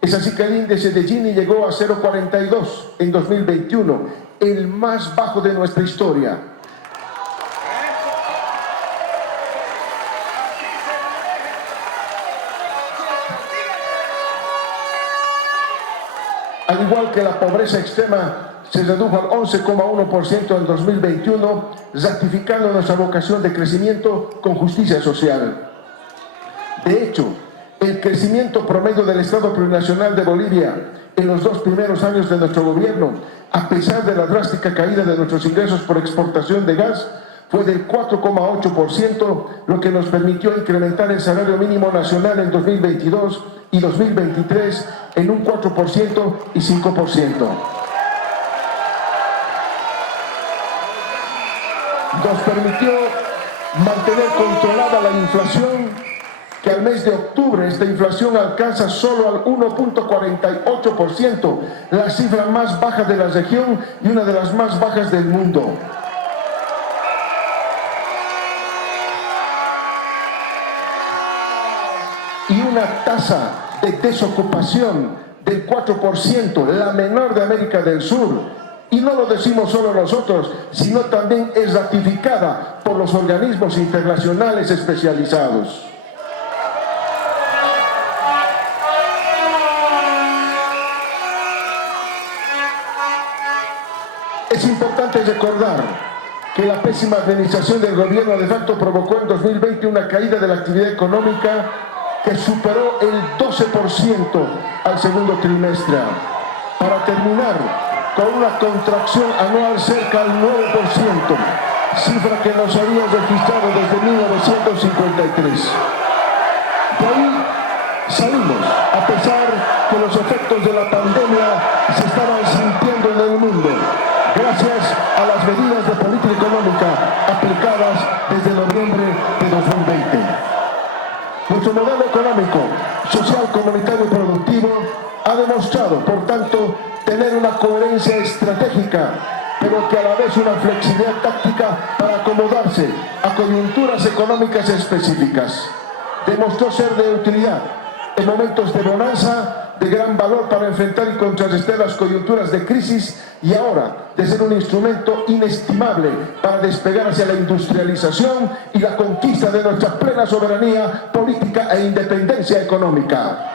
Es así que el índice de Gini llegó a 0,42 en 2021, el más bajo de nuestra historia. Al igual que la pobreza extrema se redujo al 11,1% en 2021, ratificando nuestra vocación de crecimiento con justicia social. De hecho, el crecimiento promedio del Estado Plurinacional de Bolivia en los 2 primeros años de nuestro gobierno, a pesar de la drástica caída de nuestros ingresos por exportación de gas, fue del 4,8%, lo que nos permitió incrementar el salario mínimo nacional en 2022 y 2023 en un 4% y 5%. Nos permitió mantener controlada la inflación, que al mes de octubre esta inflación alcanza solo al 1,48%, la cifra más baja de la región y una de las más bajas del mundo. Y una tasa de desocupación del 4%, la menor de América del Sur. Y no lo decimos solo nosotros, sino también es ratificada por los organismos internacionales especializados. Es importante recordar que la pésima administración del gobierno de facto provocó en 2020 una caída de la actividad económica que superó el 12% al segundo trimestre, para terminar con una contracción anual cerca al 9%, cifra que nos había registrado desde 1953. De ahí salimos, a pesar que los efectos de la pandemia se estaban sintiendo en el mundo, gracias a las medidas de política económica aplicadas desde noviembre de 2020. Nuestro modelo económico, social, comunitario y productivo ha demostrado, por tanto, tener una coherencia estratégica, pero que a la vez una flexibilidad táctica para acomodarse a coyunturas económicas específicas. Demostró ser de utilidad en momentos de bonanza, de gran valor para enfrentar y contrarrestar las coyunturas de crisis, y ahora de ser un instrumento inestimable para despegar hacia la industrialización y la conquista de nuestra plena soberanía política e independencia económica.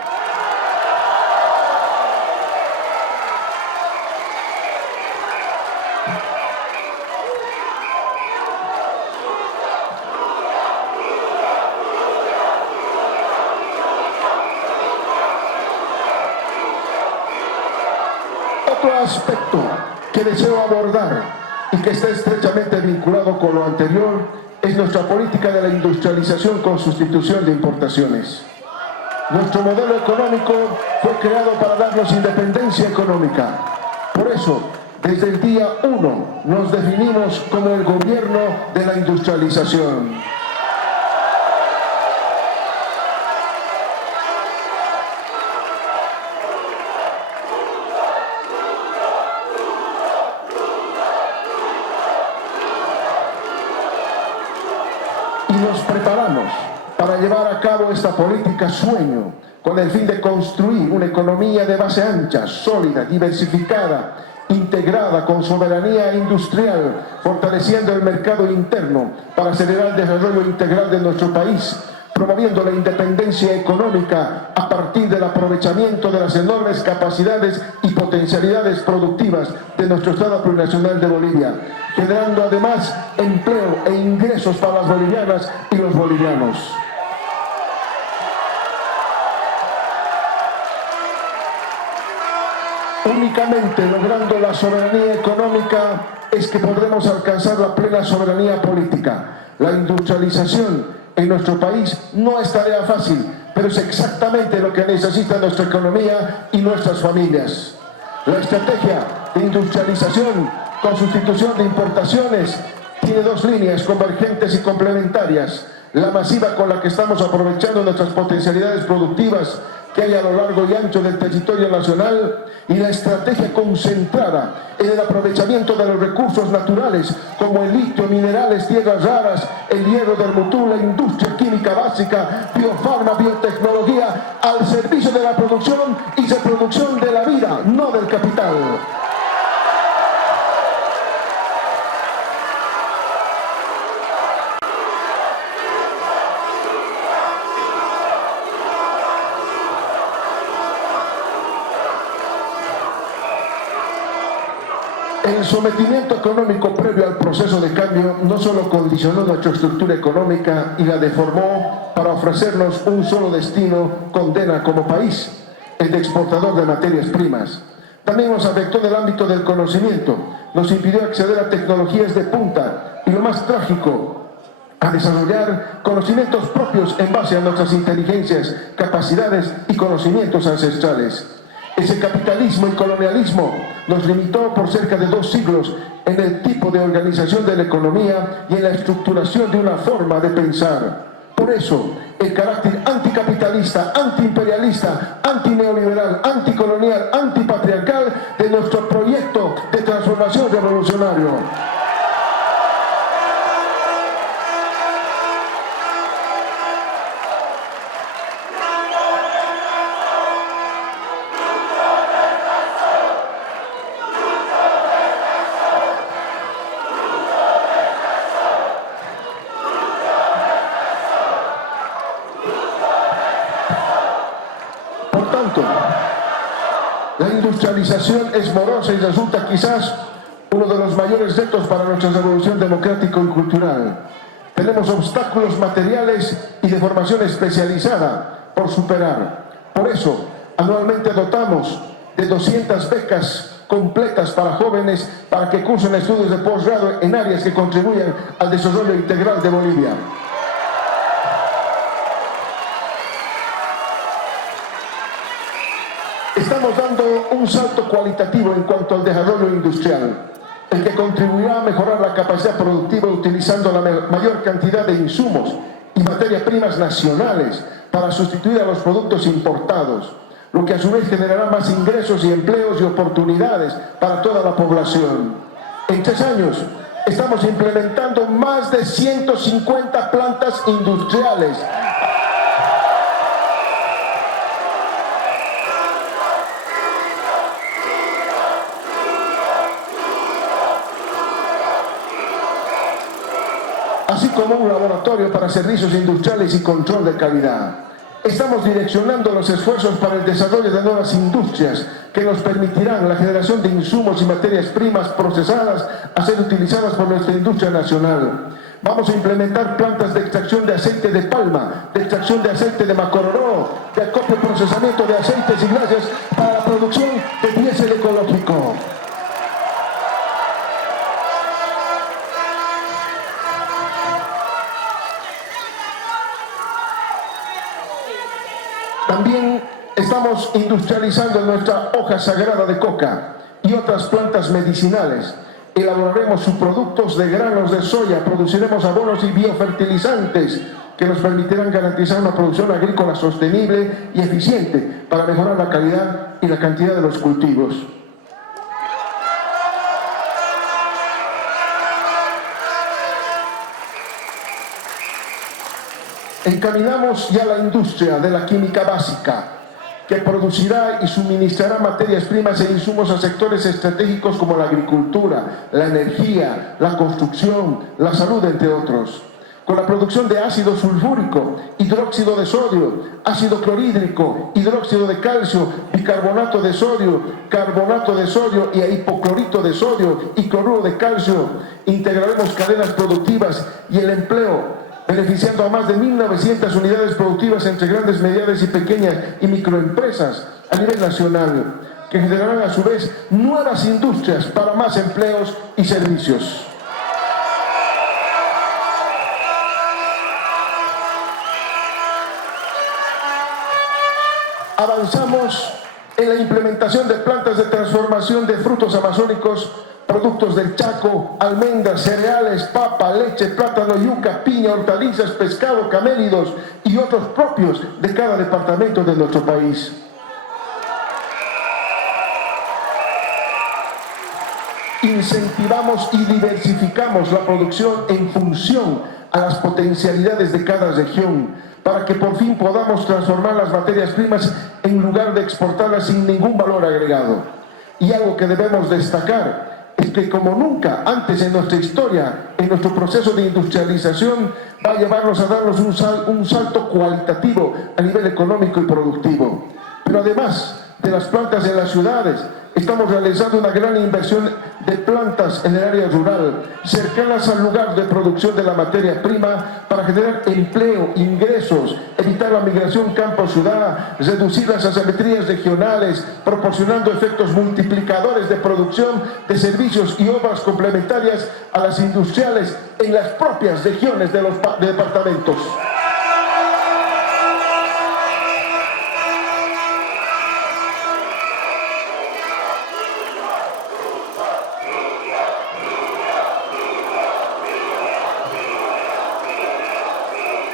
Otro aspecto que deseo abordar y que está estrechamente vinculado con lo anterior es nuestra política de la industrialización con sustitución de importaciones. Nuestro modelo económico fue creado para darnos independencia económica. Por eso, desde el día 1 nos definimos como el gobierno de la industrialización. Nos preparamos para llevar a cabo esta política sueño con el fin de construir una economía de base ancha, sólida, diversificada, integrada con soberanía industrial, fortaleciendo el mercado interno para acelerar el desarrollo integral de nuestro país, promoviendo la independencia económica a partir del aprovechamiento de las enormes capacidades y potencialidades productivas de nuestro Estado plurinacional de Bolivia, generando además empleo e ingresos para las bolivianas y los bolivianos. Únicamente logrando la soberanía económica es que podremos alcanzar la plena soberanía política. La industrialización en nuestro país no es tarea fácil, pero es exactamente lo que necesita nuestra economía y nuestras familias. La estrategia de industrialización con sustitución de importaciones tiene dos líneas convergentes y complementarias: la masiva, con la que estamos aprovechando nuestras potencialidades productivas que hay a lo largo y ancho del territorio nacional, y la estrategia concentrada en el aprovechamiento de los recursos naturales como el litio, minerales, tierras raras, el hierro del Mutú, la industria química básica, biofarma, biotecnología, al servicio de la producción y reproducción de la vida, no del capital. El sometimiento económico previo al proceso de cambio no solo condicionó nuestra estructura económica y la deformó para ofrecernos un solo destino condena como país, el de exportador de materias primas. También nos afectó en el ámbito del conocimiento, nos impidió acceder a tecnologías de punta y, lo más trágico, a desarrollar conocimientos propios en base a nuestras inteligencias, capacidades y conocimientos ancestrales. Ese capitalismo y colonialismo nos limitó por cerca de 2 siglos en el tipo de organización de la economía y en la estructuración de una forma de pensar. Por eso, el carácter anticapitalista, antiimperialista, antineoliberal, anticolonial, antipatriarcal de nuestro proyecto de transformación revolucionario. La industrialización es morosa y resulta quizás uno de los mayores retos para nuestra revolución democrática y cultural. Tenemos obstáculos materiales y de formación especializada por superar. Por eso, anualmente dotamos de 200 becas completas para jóvenes para que cursen estudios de posgrado en áreas que contribuyan al desarrollo integral de Bolivia. Estamos dando un salto cualitativo en cuanto al desarrollo industrial, el que contribuirá a mejorar la capacidad productiva utilizando la mayor cantidad de insumos y materias primas nacionales para sustituir a los productos importados, lo que a su vez generará más ingresos y empleos y oportunidades para toda la población. En 3 años estamos implementando más de 150 plantas industriales. Así como un laboratorio para servicios industriales y control de calidad. Estamos direccionando los esfuerzos para el desarrollo de nuevas industrias que nos permitirán la generación de insumos y materias primas procesadas a ser utilizadas por nuestra industria nacional. Vamos a implementar plantas de extracción de aceite de palma, de extracción de aceite de macororó, de acopio y procesamiento de aceites y grasas para la producción de diésel ecológico. También estamos industrializando nuestra hoja sagrada de coca y otras plantas medicinales. Elaboraremos subproductos de granos de soya, produciremos abonos y biofertilizantes que nos permitirán garantizar una producción agrícola sostenible y eficiente para mejorar la calidad y la cantidad de los cultivos. Encaminamos ya la industria de la química básica, que producirá y suministrará materias primas e insumos a sectores estratégicos como la agricultura, la energía, la construcción, la salud, entre otros. Con la producción de ácido sulfúrico, hidróxido de sodio, ácido clorhídrico, hidróxido de calcio, bicarbonato de sodio, carbonato de sodio y hipoclorito de sodio y cloruro de calcio, integraremos cadenas productivas y el empleo, beneficiando a más de 1.900 unidades productivas entre grandes, medianas y pequeñas y microempresas a nivel nacional, que generarán a su vez nuevas industrias para más empleos y servicios. Avanzamos en la implementación de plantas de transformación de frutos amazónicos, productos del Chaco, almendras, cereales, papa, leche, plátano, yuca, piña, hortalizas, pescado, camélidos y otros propios de cada departamento de nuestro país. Incentivamos y diversificamos la producción en función a las potencialidades de cada región, para que por fin podamos transformar las materias primas en lugar de exportarlas sin ningún valor agregado. Y algo que debemos destacar es que como nunca antes en nuestra historia, en nuestro proceso de industrialización, va a llevarnos a darnos un salto cualitativo a nivel económico y productivo. Pero además de las plantas en las ciudades, estamos realizando una gran inversión de plantas en el área rural, cercanas al lugar de producción de la materia prima, para generar empleo, ingresos, evitar la migración campo-ciudad, reducir las asimetrías regionales, proporcionando efectos multiplicadores de producción de servicios y obras complementarias a las industriales en las propias regiones de los departamentos.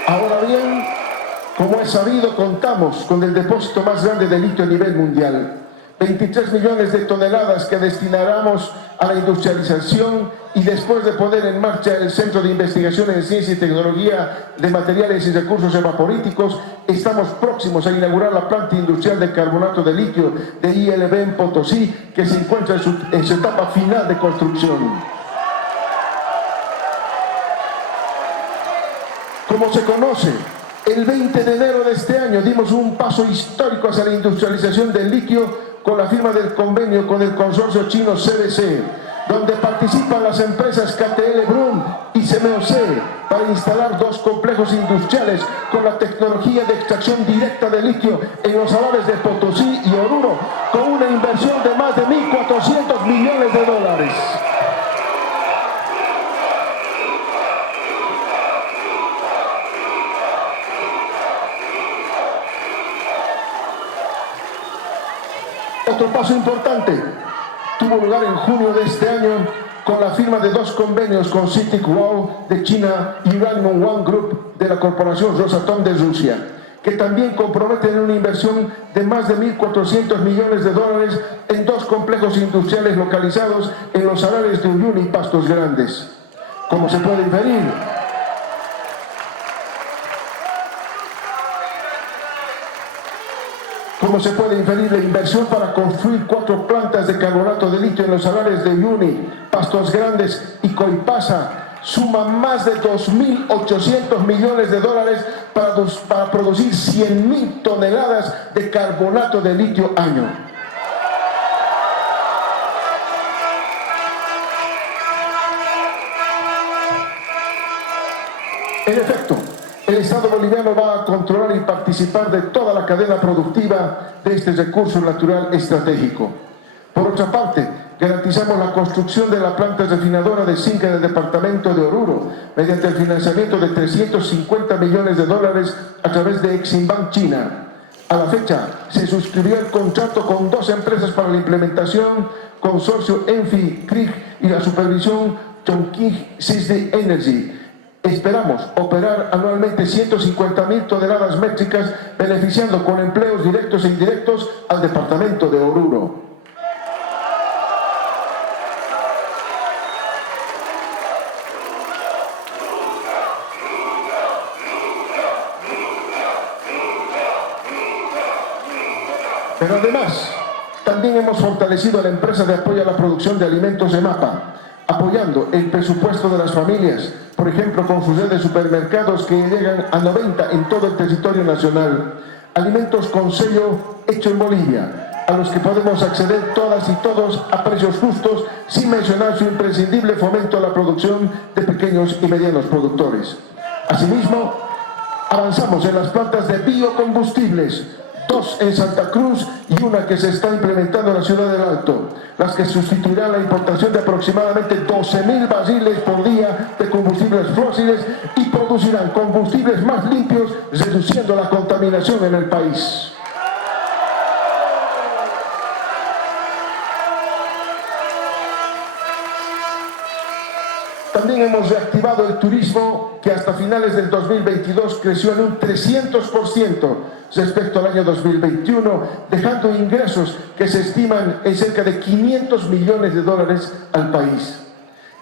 Ahora bien, como es sabido, contamos con el depósito más grande de litio a nivel mundial. 23 millones de toneladas que destinaremos a la industrialización, y después de poner en marcha el Centro de Investigación en Ciencia y Tecnología de Materiales y Recursos Evaporíticos, estamos próximos a inaugurar la planta industrial de carbonato de litio de ILB en Potosí, que se encuentra en su etapa final de construcción. Como se conoce, el 20 de enero de este año dimos un paso histórico hacia la industrialización del litio con la firma del convenio con el consorcio chino CBC, donde participan las empresas KTL Brum y CMOC para instalar 2 complejos industriales con la tecnología de extracción directa de litio en los salares de Potosí y Oruro, con una inversión de más de 1.400 millones de dólares. Otro paso importante tuvo lugar en junio de este año con la firma de 2 convenios con CITIC WOW de China y Uranium One Group de la corporación Rosatom de Rusia, que también comprometen una inversión de más de 1.400 millones de dólares en 2 complejos industriales localizados en los salares de Uyuni y Pastos Grandes. Como se puede inferir, la inversión para construir 4 plantas de carbonato de litio en los salares de Uyuni, Pastos Grandes y Coipasa suma más de 2.800 millones de dólares para producir 100.000 toneladas de carbonato de litio año. En efecto, el Estado boliviano va a controlar y participar de toda la cadena productiva de este recurso natural estratégico. Por otra parte, garantizamos la construcción de la planta refinadora de zinc en el departamento de Oruro mediante el financiamiento de 350 millones de dólares a través de Eximbank China. A la fecha, se suscribió el contrato con 2 empresas para la implementación, consorcio Enfi Krieg y la supervisión Chongqing Sisdi Energy. Esperamos operar anualmente 150.000 toneladas métricas, beneficiando con empleos directos e indirectos al departamento de Oruro. Pero además, también hemos fortalecido a la empresa de apoyo a la producción de alimentos EMAPA, apoyando el presupuesto de las familias, por ejemplo, con sus redes de supermercados que llegan a 90 en todo el territorio nacional. Alimentos con sello hecho en Bolivia, a los que podemos acceder todas y todos a precios justos, sin mencionar su imprescindible fomento a la producción de pequeños y medianos productores. Asimismo, avanzamos en las plantas de biocombustibles, 2 en Santa Cruz y una que se está implementando en la ciudad del Alto, las que sustituirán la importación de aproximadamente 12.000 barriles por día de combustibles fósiles y producirán combustibles más limpios, reduciendo la contaminación en el país. También hemos reactivado el turismo, que hasta finales del 2022 creció en un 300% respecto al año 2021, dejando ingresos que se estiman en cerca de 500 millones de dólares al país.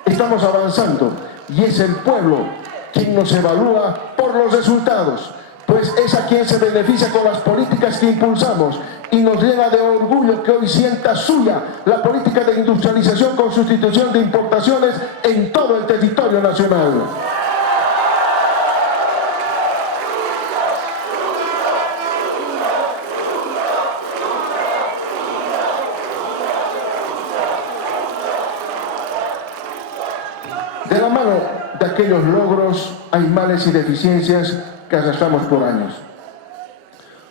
Estamos avanzando y es el pueblo quien nos evalúa por los resultados, pues es a quien se beneficia con las políticas que impulsamos, y nos llena de orgullo que hoy sienta suya la política de industrialización con sustitución de importaciones en todo el territorio nacional. De la mano de aquellos logros hay males y deficiencias que arrastramos por años.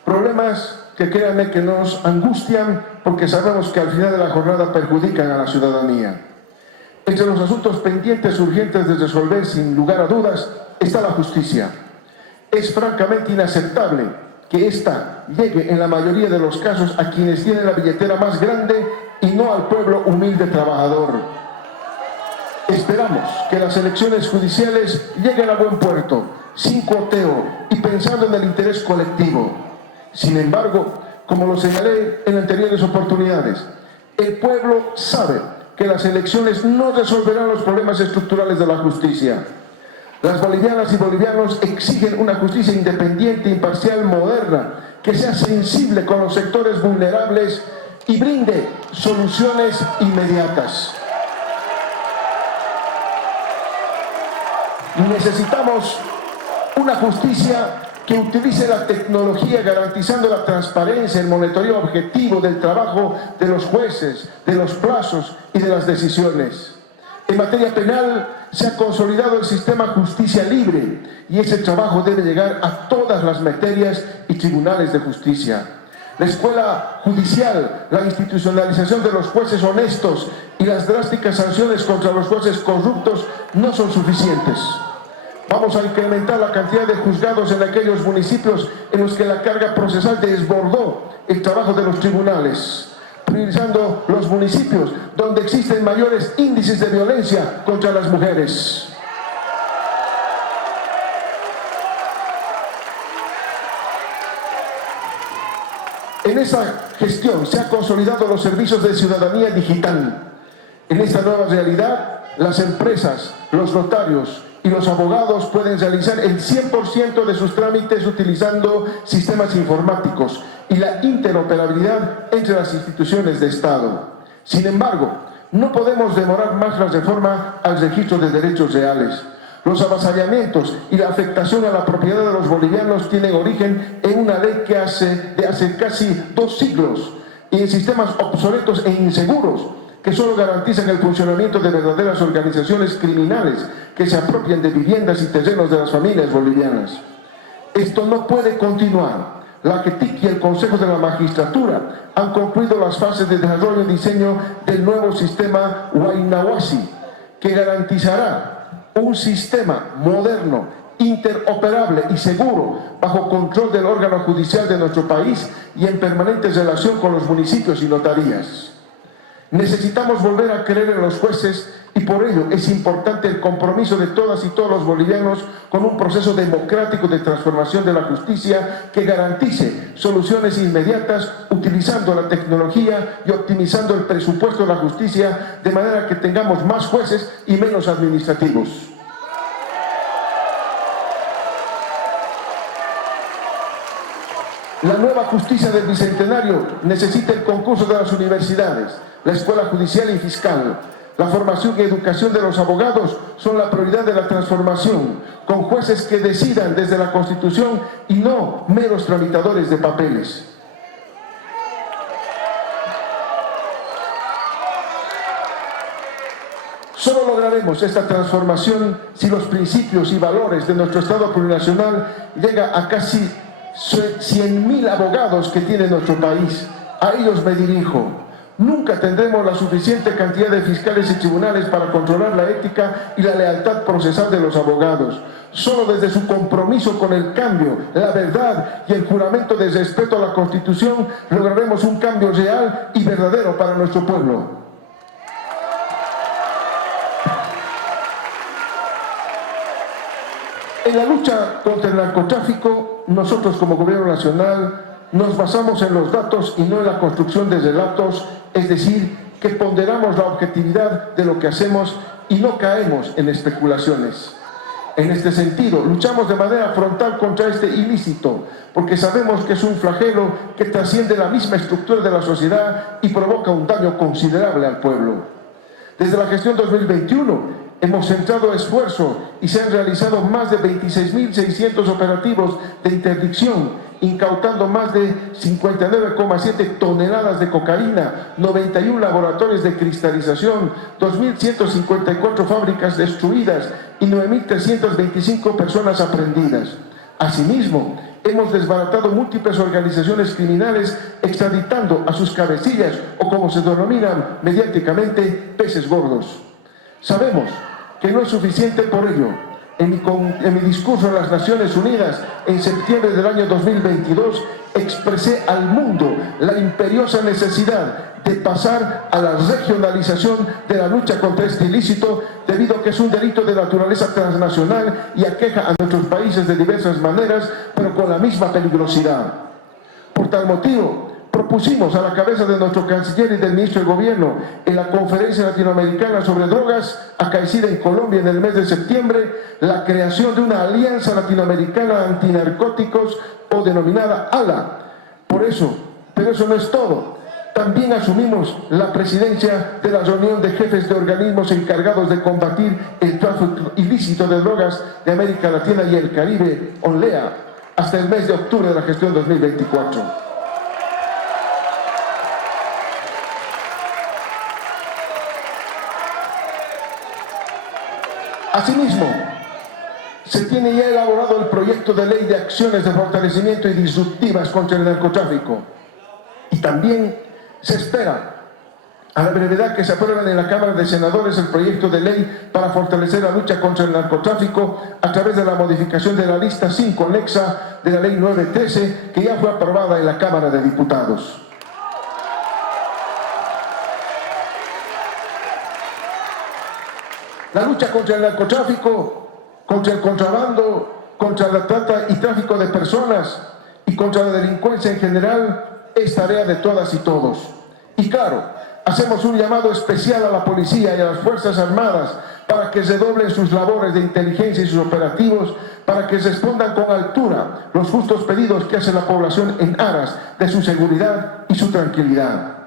Problemas que créanme que nos angustian porque sabemos que al final de la jornada perjudican a la ciudadanía. Entre los asuntos pendientes urgentes de resolver sin lugar a dudas está la justicia. Es francamente inaceptable que ésta llegue en la mayoría de los casos a quienes tienen la billetera más grande y no al pueblo humilde trabajador. Esperamos que las elecciones judiciales lleguen a buen puerto, sin cuoteo y pensando en el interés colectivo. Sin embargo, como lo señalé en anteriores oportunidades, el pueblo sabe que las elecciones no resolverán los problemas estructurales de la justicia. Las bolivianas y bolivianos exigen una justicia independiente, imparcial, moderna, que sea sensible con los sectores vulnerables y brinde soluciones inmediatas. Necesitamos una justicia que utilice la tecnología garantizando la transparencia, el monitoreo objetivo del trabajo de los jueces, de los plazos y de las decisiones. En materia penal se ha consolidado el sistema justicia libre y ese trabajo debe llegar a todas las materias y tribunales de justicia. La escuela judicial, la institucionalización de los jueces honestos y las drásticas sanciones contra los jueces corruptos no son suficientes. Vamos a incrementar la cantidad de juzgados en aquellos municipios en los que la carga procesal desbordó el trabajo de los tribunales. priorizando los municipios donde existen mayores índices de violencia contra las mujeres. En esa gestión se han consolidado los servicios de ciudadanía digital. En esta nueva realidad, las empresas, los notarios y los abogados pueden realizar el 100% de sus trámites utilizando sistemas informáticos y la interoperabilidad entre las instituciones de Estado. Sin embargo, no podemos demorar más la reforma al registro de derechos reales. Los avasallamientos y la afectación a la propiedad de los bolivianos tienen origen en una ley que de hace casi 2 siglos y en sistemas obsoletos e inseguros que solo garantizan el funcionamiento de verdaderas organizaciones criminales que se apropian de viviendas y terrenos de las familias bolivianas. Esto no puede continuar. La CETIC y el Consejo de la Magistratura han concluido las fases de desarrollo y diseño del nuevo sistema Huaynahuasi, que garantizará un sistema moderno, interoperable y seguro bajo control del órgano judicial de nuestro país y en permanente relación con los municipios y notarías. Necesitamos volver a creer en los jueces y por ello es importante el compromiso de todas y todos los bolivianos con un proceso democrático de transformación de la justicia que garantice soluciones inmediatas utilizando la tecnología y optimizando el presupuesto de la justicia de manera que tengamos más jueces y menos administrativos. La nueva justicia del Bicentenario necesita el concurso de las universidades, la escuela judicial y fiscal. La formación y educación de los abogados son la prioridad de la transformación, con jueces que decidan desde la Constitución y no meros tramitadores de papeles. Solo lograremos esta transformación si los principios y valores de nuestro Estado plurinacional llegan a casi 100.000 abogados que tiene nuestro país. A ellos me dirijo. Nunca tendremos la suficiente cantidad de fiscales y tribunales para controlar la ética y la lealtad procesal de los abogados. Solo desde su compromiso con el cambio, la verdad y el juramento de respeto a la Constitución lograremos un cambio real y verdadero para nuestro pueblo. En la lucha contra el narcotráfico, nosotros como Gobierno Nacional nos basamos en los datos y no en la construcción de relatos, es decir, que ponderamos la objetividad de lo que hacemos y no caemos en especulaciones. En este sentido, luchamos de manera frontal contra este ilícito, porque sabemos que es un flagelo que trasciende la misma estructura de la sociedad y provoca un daño considerable al pueblo. Desde la gestión 2021, hemos centrado esfuerzo y se han realizado más de 26.600 operativos de interdicción, incautando más de 59,7 toneladas de cocaína, 91 laboratorios de cristalización, 2.154 fábricas destruidas y 9.325 personas aprehendidas. Asimismo, hemos desbaratado múltiples organizaciones criminales extraditando a sus cabecillas o como se denominan mediáticamente peces gordos. Sabemos que no es suficiente por ello. En mi discurso en las Naciones Unidas en septiembre del año 2022 expresé al mundo la imperiosa necesidad de pasar a la regionalización de la lucha contra este ilícito debido a que es un delito de naturaleza transnacional y aqueja a nuestros países de diversas maneras, pero con la misma peligrosidad. Por tal motivo, propusimos a la cabeza de nuestro canciller y del ministro de Gobierno en la Conferencia Latinoamericana sobre Drogas, acaecida en Colombia en el mes de septiembre, la creación de una Alianza Latinoamericana Antinarcóticos o denominada ALA. Pero eso no es todo. También asumimos la presidencia de la reunión de jefes de organismos encargados de combatir el tráfico ilícito de drogas de América Latina y el Caribe, ONLEA, hasta el mes de octubre de la gestión 2024. Asimismo, se tiene ya elaborado el proyecto de ley de acciones de fortalecimiento y disruptivas contra el narcotráfico. Y también se espera a la brevedad que se aprueben en la Cámara de Senadores el proyecto de ley para fortalecer la lucha contra el narcotráfico a través de la modificación de la lista 5 anexa de la Ley 913 que ya fue aprobada en la Cámara de Diputados. La lucha contra el narcotráfico, contra el contrabando, contra la trata y tráfico de personas y contra la delincuencia en general es tarea de todas y todos. Y claro, hacemos un llamado especial a la policía y a las Fuerzas Armadas para que redoblen sus labores de inteligencia y sus operativos, para que respondan con altura los justos pedidos que hace la población en aras de su seguridad y su tranquilidad.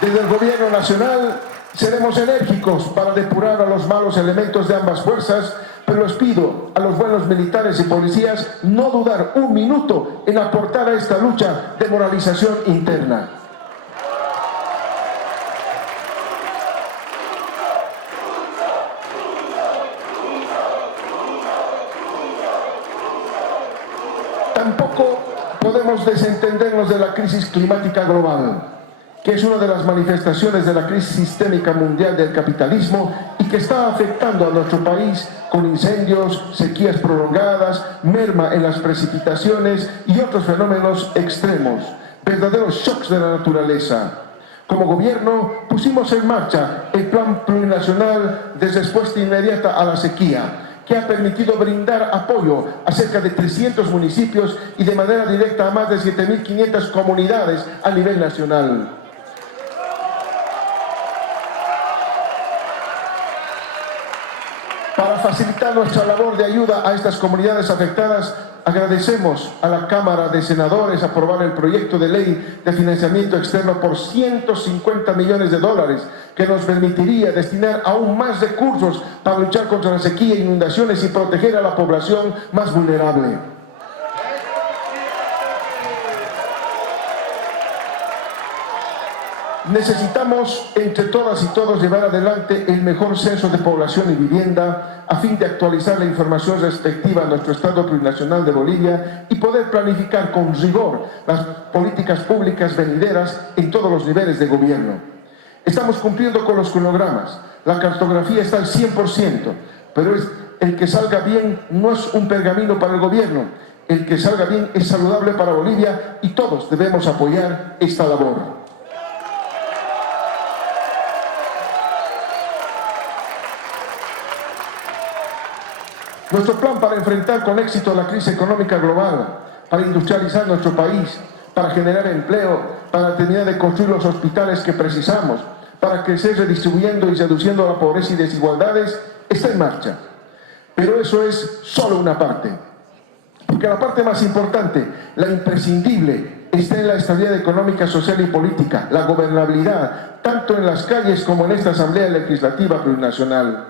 Desde el Gobierno Nacional seremos enérgicos para depurar a los malos elementos de ambas fuerzas, pero les pido a los buenos militares y policías no dudar un minuto en aportar a esta lucha de moralización interna. Tampoco podemos desentendernos de la crisis climática global, que es una de las manifestaciones de la crisis sistémica mundial del capitalismo y que está afectando a nuestro país con incendios, sequías prolongadas, merma en las precipitaciones y otros fenómenos extremos, verdaderos shocks de la naturaleza. Como gobierno pusimos en marcha el Plan Plurinacional de Respuesta Inmediata a la Sequía, que ha permitido brindar apoyo a cerca de 300 municipios y de manera directa a más de 7.500 comunidades a nivel nacional. Para facilitar nuestra labor de ayuda a estas comunidades afectadas, agradecemos a la Cámara de Senadores aprobar el proyecto de ley de financiamiento externo por $150 millones que nos permitiría destinar aún más recursos para luchar contra la sequía e inundaciones y proteger a la población más vulnerable. Necesitamos entre todas y todos llevar adelante el mejor censo de población y vivienda a fin de actualizar la información respectiva a nuestro Estado Plurinacional de Bolivia y poder planificar con rigor las políticas públicas venideras en todos los niveles de gobierno. Estamos cumpliendo con los cronogramas, la cartografía está al 100%, pero el que salga bien no es un pergamino para el gobierno, el que salga bien es saludable para Bolivia y todos debemos apoyar esta labor. Nuestro plan para enfrentar con éxito la crisis económica global, para industrializar nuestro país, para generar empleo, para terminar de construir los hospitales que precisamos, para crecer redistribuyendo y reduciendo la pobreza y desigualdades, está en marcha. Pero eso es solo una parte. Porque la parte más importante, la imprescindible, está en la estabilidad económica, social y política, la gobernabilidad, tanto en las calles como en esta Asamblea Legislativa Plurinacional.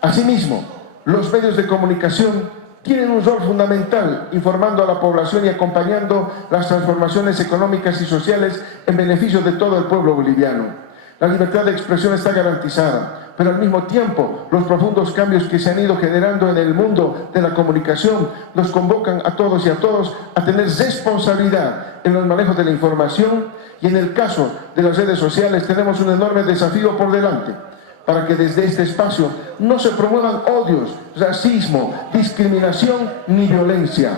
Asimismo, los medios de comunicación tienen un rol fundamental informando a la población y acompañando las transformaciones económicas y sociales en beneficio de todo el pueblo boliviano. La libertad de expresión está garantizada, pero al mismo tiempo los profundos cambios que se han ido generando en el mundo de la comunicación nos convocan a todos y a todos a tener responsabilidad en los manejos de la información y en el caso de las redes sociales tenemos un enorme desafío por delante, para que desde este espacio no se promuevan odios, racismo, discriminación ni violencia.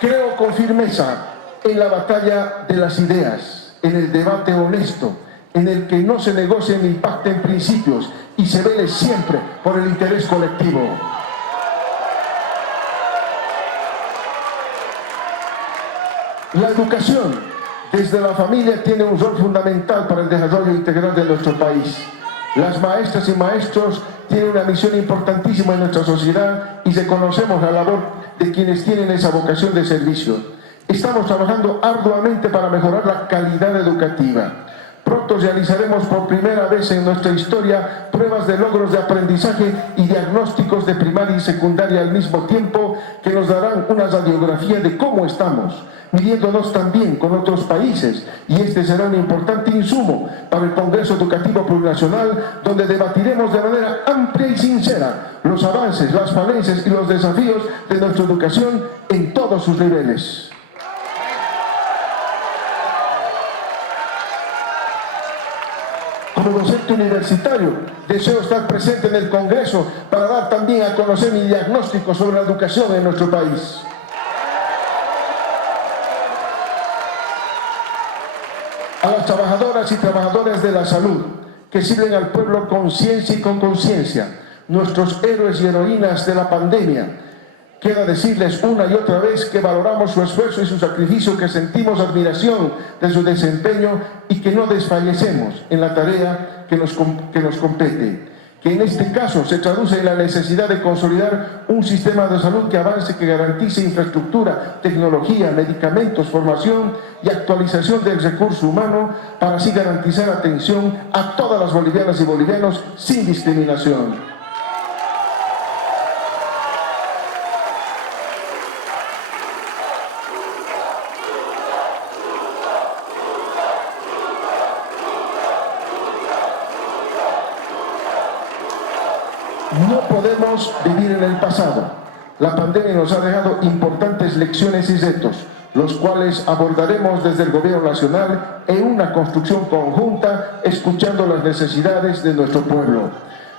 Creo con firmeza en la batalla de las ideas, en el debate honesto, en el que no se negocien ni pacten principios y se vele siempre por el interés colectivo. La educación desde la familia tiene un rol fundamental para el desarrollo integral de nuestro país. Las maestras y maestros tienen una misión importantísima en nuestra sociedad y reconocemos la labor de quienes tienen esa vocación de servicio. Estamos trabajando arduamente para mejorar la calidad educativa. Pronto realizaremos por primera vez en nuestra historia pruebas de logros de aprendizaje y diagnósticos de primaria y secundaria al mismo tiempo que nos darán una radiografía de cómo estamos, midiéndonos también con otros países, y este será un importante insumo para el Congreso Educativo Plurinacional, donde debatiremos de manera amplia y sincera los avances, las falencias y los desafíos de nuestra educación en todos sus niveles. Como docente universitario, deseo estar presente en el Congreso para dar también a conocer mi diagnóstico sobre la educación en nuestro país. las trabajadoras y trabajadores de la salud, que sirven al pueblo con ciencia y con conciencia, nuestros héroes y heroínas de la pandemia. Queda decirles una y otra vez que valoramos su esfuerzo y su sacrificio, que sentimos admiración de su desempeño y que no desfallecemos en la tarea que nos compete, que en este caso se traduce en la necesidad de consolidar un sistema de salud que avance, que garantice infraestructura, tecnología, medicamentos, formación y actualización del recurso humano, para así garantizar atención a todas las bolivianas y bolivianos sin discriminación. No podemos vivir en el pasado. La pandemia nos ha dejado importantes lecciones y retos, los cuales abordaremos desde el Gobierno Nacional en una construcción conjunta, escuchando las necesidades de nuestro pueblo.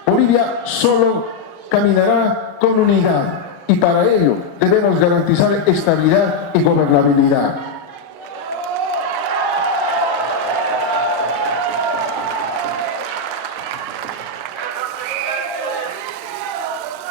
Bolivia solo caminará con unidad y para ello debemos garantizar estabilidad y gobernabilidad.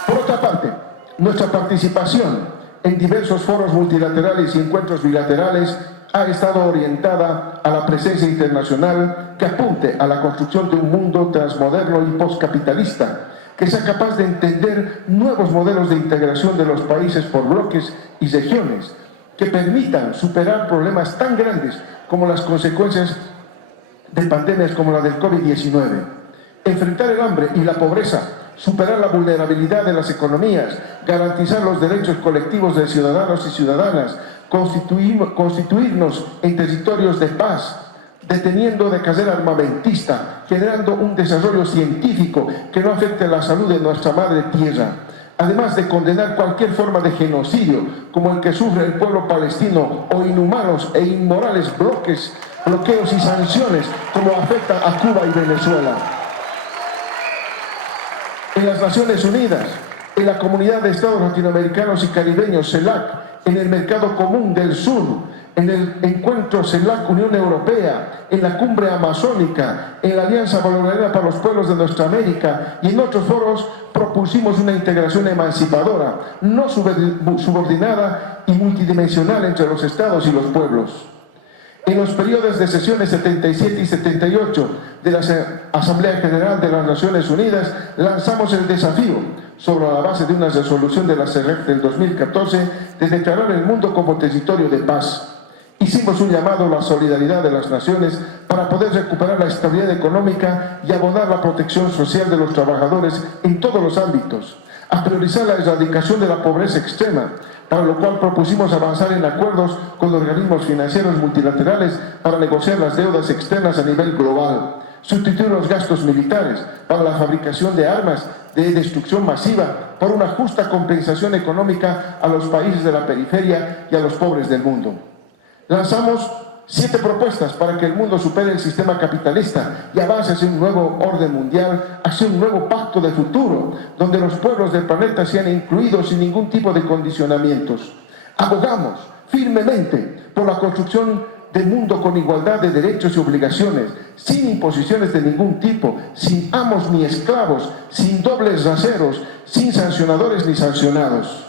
Por otra parte, nuestra participación en diversos foros multilaterales y encuentros bilaterales ha estado orientada a la presencia internacional que apunte a la construcción de un mundo transmoderno y postcapitalista, que sea capaz de entender nuevos modelos de integración de los países por bloques y regiones, que permitan superar problemas tan grandes como las consecuencias de pandemias como la del COVID-19, enfrentar el hambre y la pobreza, superar la vulnerabilidad de las economías, garantizar los derechos colectivos de ciudadanos y ciudadanas, constituirnos en territorios de paz, deteniendo de carrera armamentista, generando un desarrollo científico que no afecte la salud de nuestra madre tierra, además de condenar cualquier forma de genocidio, como el que sufre el pueblo palestino, o inhumanos e inmorales bloqueos y sanciones, como afecta a Cuba y Venezuela. En las Naciones Unidas, en la Comunidad de Estados Latinoamericanos y Caribeños, CELAC, en el Mercado Común del Sur, en el encuentro CELAC Unión Europea, en la Cumbre Amazónica, en la Alianza Bolivariana para los Pueblos de Nuestra América y en otros foros, propusimos una integración emancipadora, no subordinada y multidimensional entre los estados y los pueblos. En los periodos de sesiones 77 y 78 de la Asamblea General de las Naciones Unidas, lanzamos el desafío, sobre la base de una resolución de la CEREC del 2014, de declarar el mundo como territorio de paz. Hicimos un llamado a la solidaridad de las naciones para poder recuperar la estabilidad económica y abonar la protección social de los trabajadores en todos los ámbitos, a priorizar la erradicación de la pobreza extrema, para lo cual propusimos avanzar en acuerdos con organismos financieros multilaterales para negociar las deudas externas a nivel global, sustituir los gastos militares para la fabricación de armas de destrucción masiva por una justa compensación económica a los países de la periferia y a los pobres del mundo. Lanzamos 7 propuestas para que el mundo supere el sistema capitalista y avance hacia un nuevo orden mundial, hacia un nuevo pacto de futuro, donde los pueblos del planeta sean incluidos sin ningún tipo de condicionamientos. Abogamos firmemente por la construcción de un mundo con igualdad de derechos y obligaciones, sin imposiciones de ningún tipo, sin amos ni esclavos, sin dobles raseros, sin sancionadores ni sancionados.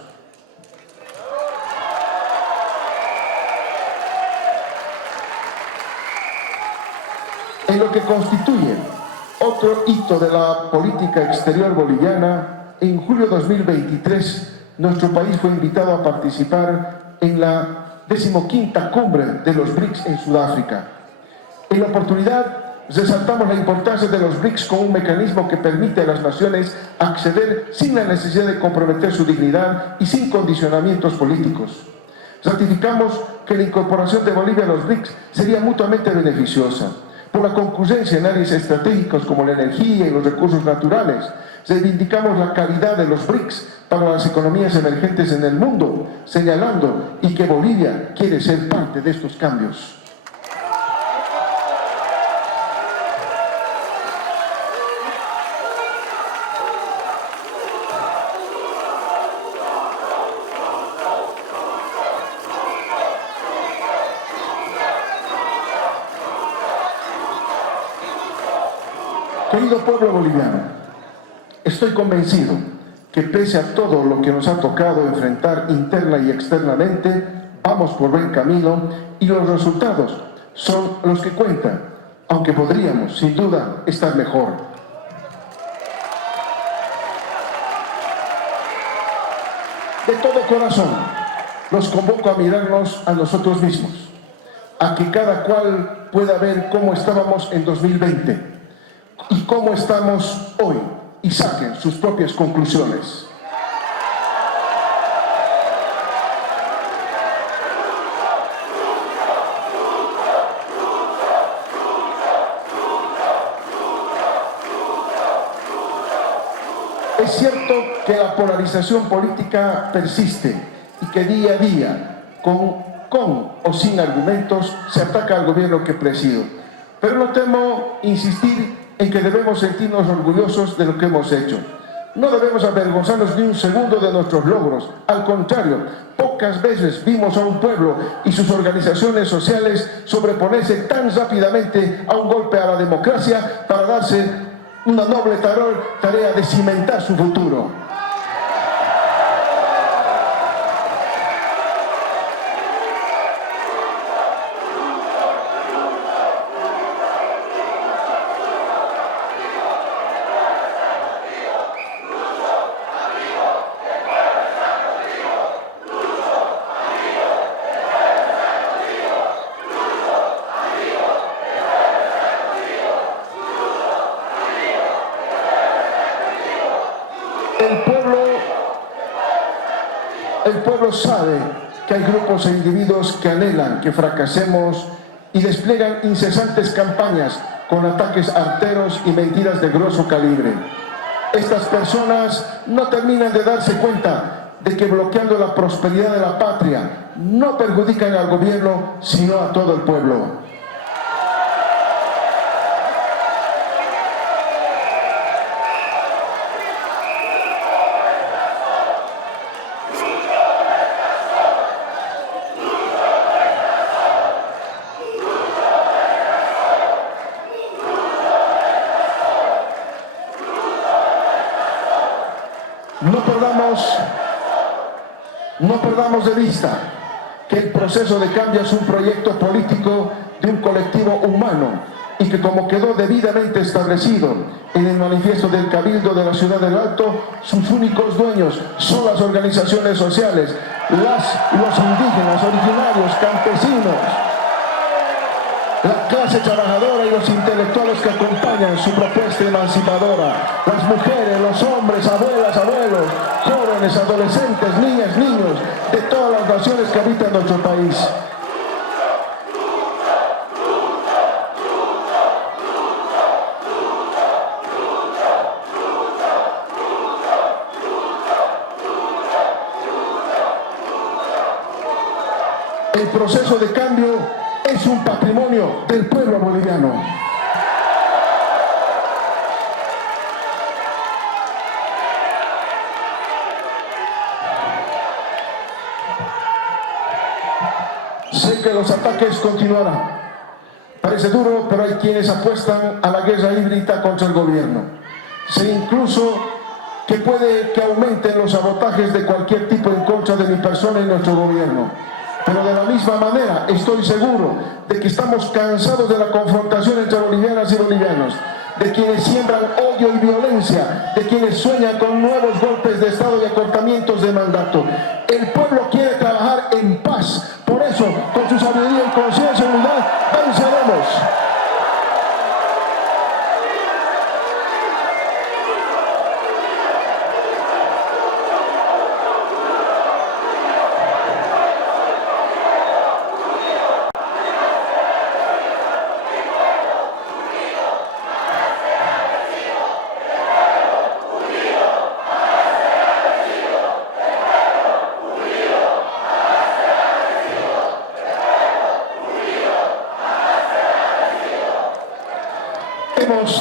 En lo que constituye otro hito de la política exterior boliviana, en julio de 2023 nuestro país fue invitado a participar en la 15ª cumbre de los BRICS en Sudáfrica. En la oportunidad resaltamos la importancia de los BRICS como un mecanismo que permite a las naciones acceder sin la necesidad de comprometer su dignidad y sin condicionamientos políticos. Ratificamos que la incorporación de Bolivia a los BRICS sería mutuamente beneficiosa por la concurrencia en áreas estratégicas como la energía y los recursos naturales. Reivindicamos la calidad de los BRICS para las economías emergentes en el mundo, señalando y que Bolivia quiere ser parte de estos cambios. Querido pueblo boliviano, estoy convencido que pese a todo lo que nos ha tocado enfrentar interna y externamente, vamos por buen camino y los resultados son los que cuentan, aunque podríamos, sin duda, estar mejor. De todo corazón, los convoco a mirarnos a nosotros mismos, a que cada cual pueda ver cómo estábamos en 2020 y cómo estamos hoy y saquen sus propias conclusiones. Es cierto que la polarización política persiste y que día a día, con o sin argumentos, se ataca al gobierno que presido. Pero no temo insistir en que debemos sentirnos orgullosos de lo que hemos hecho. No debemos avergonzarnos ni un segundo de nuestros logros. Al contrario, pocas veces vimos a un pueblo y sus organizaciones sociales sobreponerse tan rápidamente a un golpe a la democracia para darse una noble tarea de cimentar su futuro. El pueblo sabe que hay grupos e individuos que anhelan que fracasemos y despliegan incesantes campañas con ataques arteros y mentiras de grueso calibre. Estas personas no terminan de darse cuenta de que bloqueando la prosperidad de la patria no perjudican al gobierno, sino a todo el pueblo. No perdamos de vista que el proceso de cambio es un proyecto político de un colectivo humano y que, como quedó debidamente establecido en el manifiesto del Cabildo de la Ciudad del Alto, sus únicos dueños son las organizaciones sociales, los indígenas, originarios, campesinos, la clase trabajadora y los intelectuales que acompañan su propuesta emancipadora, las mujeres, los hombres, abuelas, abuelos, jóvenes, adolescentes, niñas, niños, de todas las naciones que habitan nuestro país. El proceso de cambio es un patrimonio del pueblo boliviano. Sé que los ataques continuarán. Parece duro, pero hay quienes apuestan a la guerra híbrida contra el gobierno. Sé incluso que puede que aumenten los sabotajes de cualquier tipo en contra de mi persona y nuestro gobierno. Pero de la misma manera estoy seguro de que estamos cansados de la confrontación entre bolivianas y bolivianos, de quienes siembran odio y violencia, de quienes sueñan con nuevos golpes de Estado y acortamientos de mandato. El pueblo quiere trabajar en paz. Por eso, con su sabiduría y conciencia y unidad, venceremos.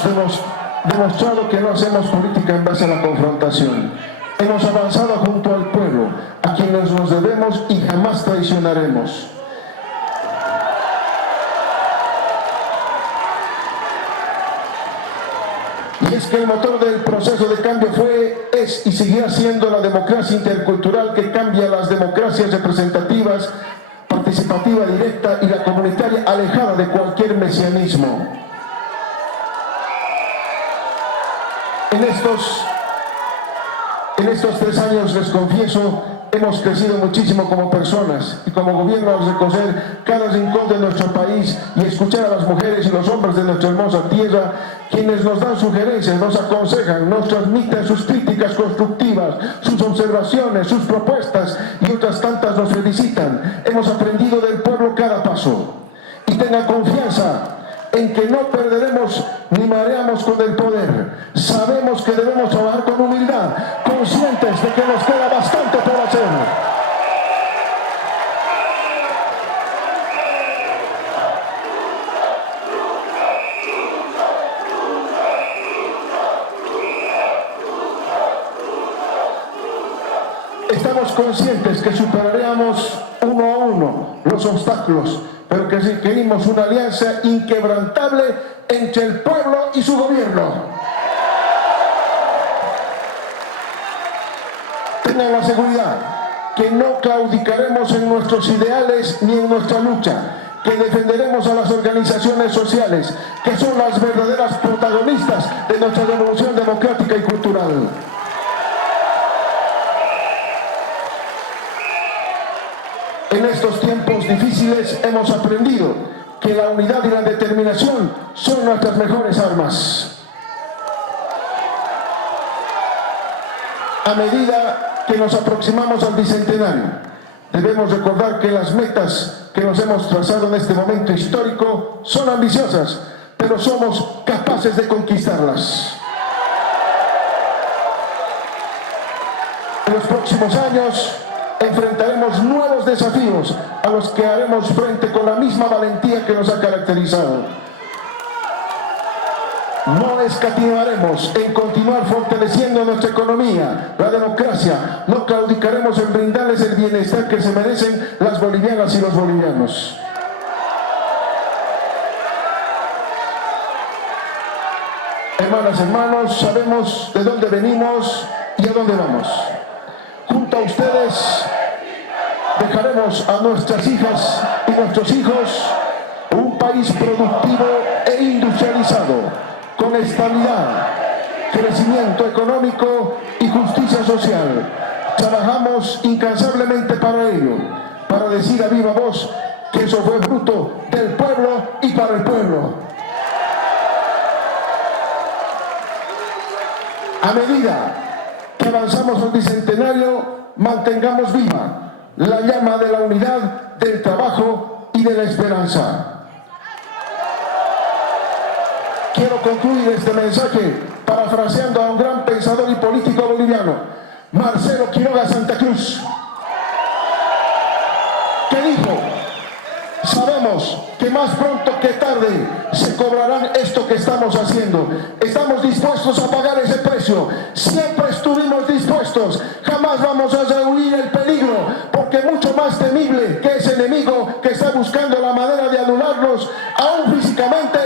Hemos demostrado que no hacemos política en base a la confrontación. Hemos avanzado junto al pueblo, a quienes nos debemos y jamás traicionaremos. Y es que el motor del proceso de cambio es y seguirá siendo la democracia intercultural que cambia las democracias representativas, participativa directa y la comunitaria alejada de cualquier mesianismo. En estos 3 años, les confieso, hemos crecido muchísimo como personas y como gobierno al reconocer cada rincón de nuestro país y escuchar a las mujeres y los hombres de nuestra hermosa tierra, quienes nos dan sugerencias, nos aconsejan, nos transmiten sus críticas constructivas, sus observaciones, sus propuestas y otras tantas nos felicitan. Hemos aprendido del pueblo cada paso y tengan confianza en que no perderemos ni mareamos con el poder. Sabemos que debemos trabajar con humildad, conscientes de que nos queda bastante por hacer. Estamos conscientes que superaremos uno a uno los obstáculos, pero que requerimos una alianza inquebrantable entre el pueblo y su gobierno. Tengan la seguridad que no claudicaremos en nuestros ideales ni en nuestra lucha, que defenderemos a las organizaciones sociales, que son las verdaderas protagonistas de nuestra revolución democrática y cultural. En estos tiempos difíciles hemos aprendido que la unidad y la determinación son nuestras mejores armas. A medida que nos aproximamos al bicentenario, debemos recordar que las metas que nos hemos trazado en este momento histórico son ambiciosas, pero somos capaces de conquistarlas. En los próximos años enfrentaremos nuevos desafíos a los que haremos frente con la misma valentía que nos ha caracterizado. No escatimaremos en continuar fortaleciendo nuestra economía, la democracia. No claudicaremos en brindarles el bienestar que se merecen las bolivianas y los bolivianos. Hermanas, hermanos, sabemos de dónde venimos y a dónde vamos. Junto a ustedes dejaremos a nuestras hijas y nuestros hijos un país productivo e industrializado, con estabilidad, crecimiento económico y justicia social. Trabajamos incansablemente para ello, para decir a viva voz que eso fue fruto del pueblo y para el pueblo. A medida que avanzamos al bicentenario, mantengamos viva la llama de la unidad, del trabajo y de la esperanza. Quiero concluir este mensaje parafraseando a un gran pensador y político boliviano, Marcelo Quiroga Santa Cruz, que dijo: sabemos que más pronto que tarde se cobrarán esto que estamos haciendo. Estamos dispuestos a pagar ese precio. Siempre estuvimos dispuestos. Jamás vamos a rehuir el peligro, porque mucho más temible que ese enemigo que está buscando la manera de anularnos, aún físicamente,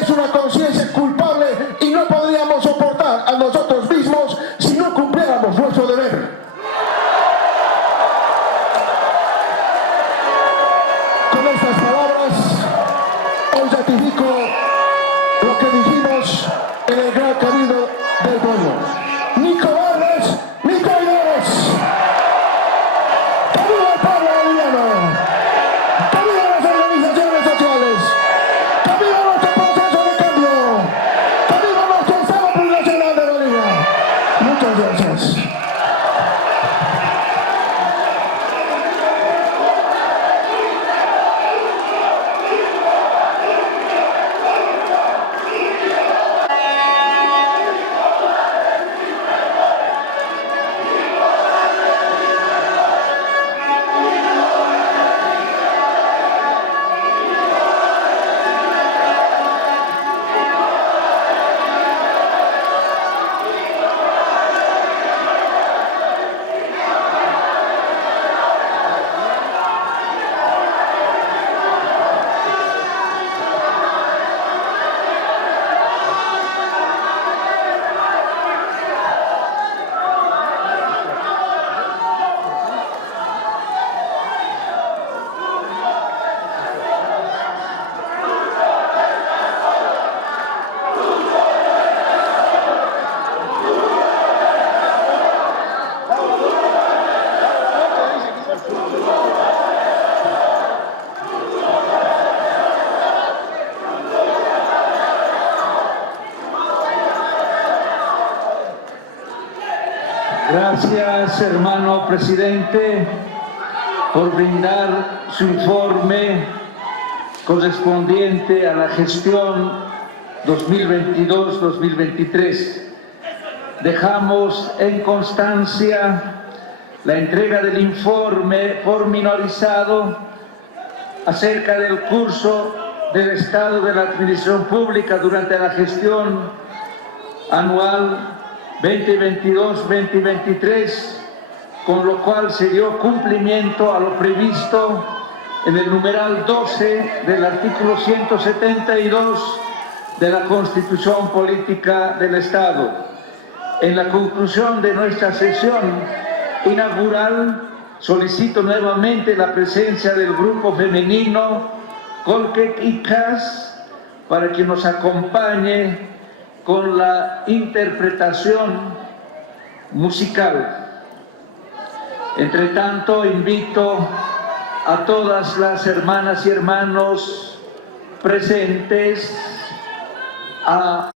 es una conciencia culpable y no podríamos soportar a nosotros mismos si no cumpliéramos nuestro deber. Con estas palabras, hoy ratifico lo que dijimos en el gran cabildo del pueblo: ni cobardes ni traidores. ¡Que viva el pueblo boliviano! ¡Que viva las organizaciones sociales! ¡Que viva los Gracias, hermano presidente, por brindar su informe correspondiente a la gestión 2022-2023. Dejamos en constancia la entrega del informe pormenorizado acerca del curso del Estado de la Administración Pública durante la gestión anual 2022-2023, con lo cual se dio cumplimiento a lo previsto en el numeral 12 del artículo 172 de la Constitución Política del Estado. En la conclusión de nuestra sesión inaugural, solicito nuevamente la presencia del grupo femenino Colquet y Cas para que nos acompañe con la interpretación musical. Entre tanto, invito a todas las hermanas y hermanos presentes a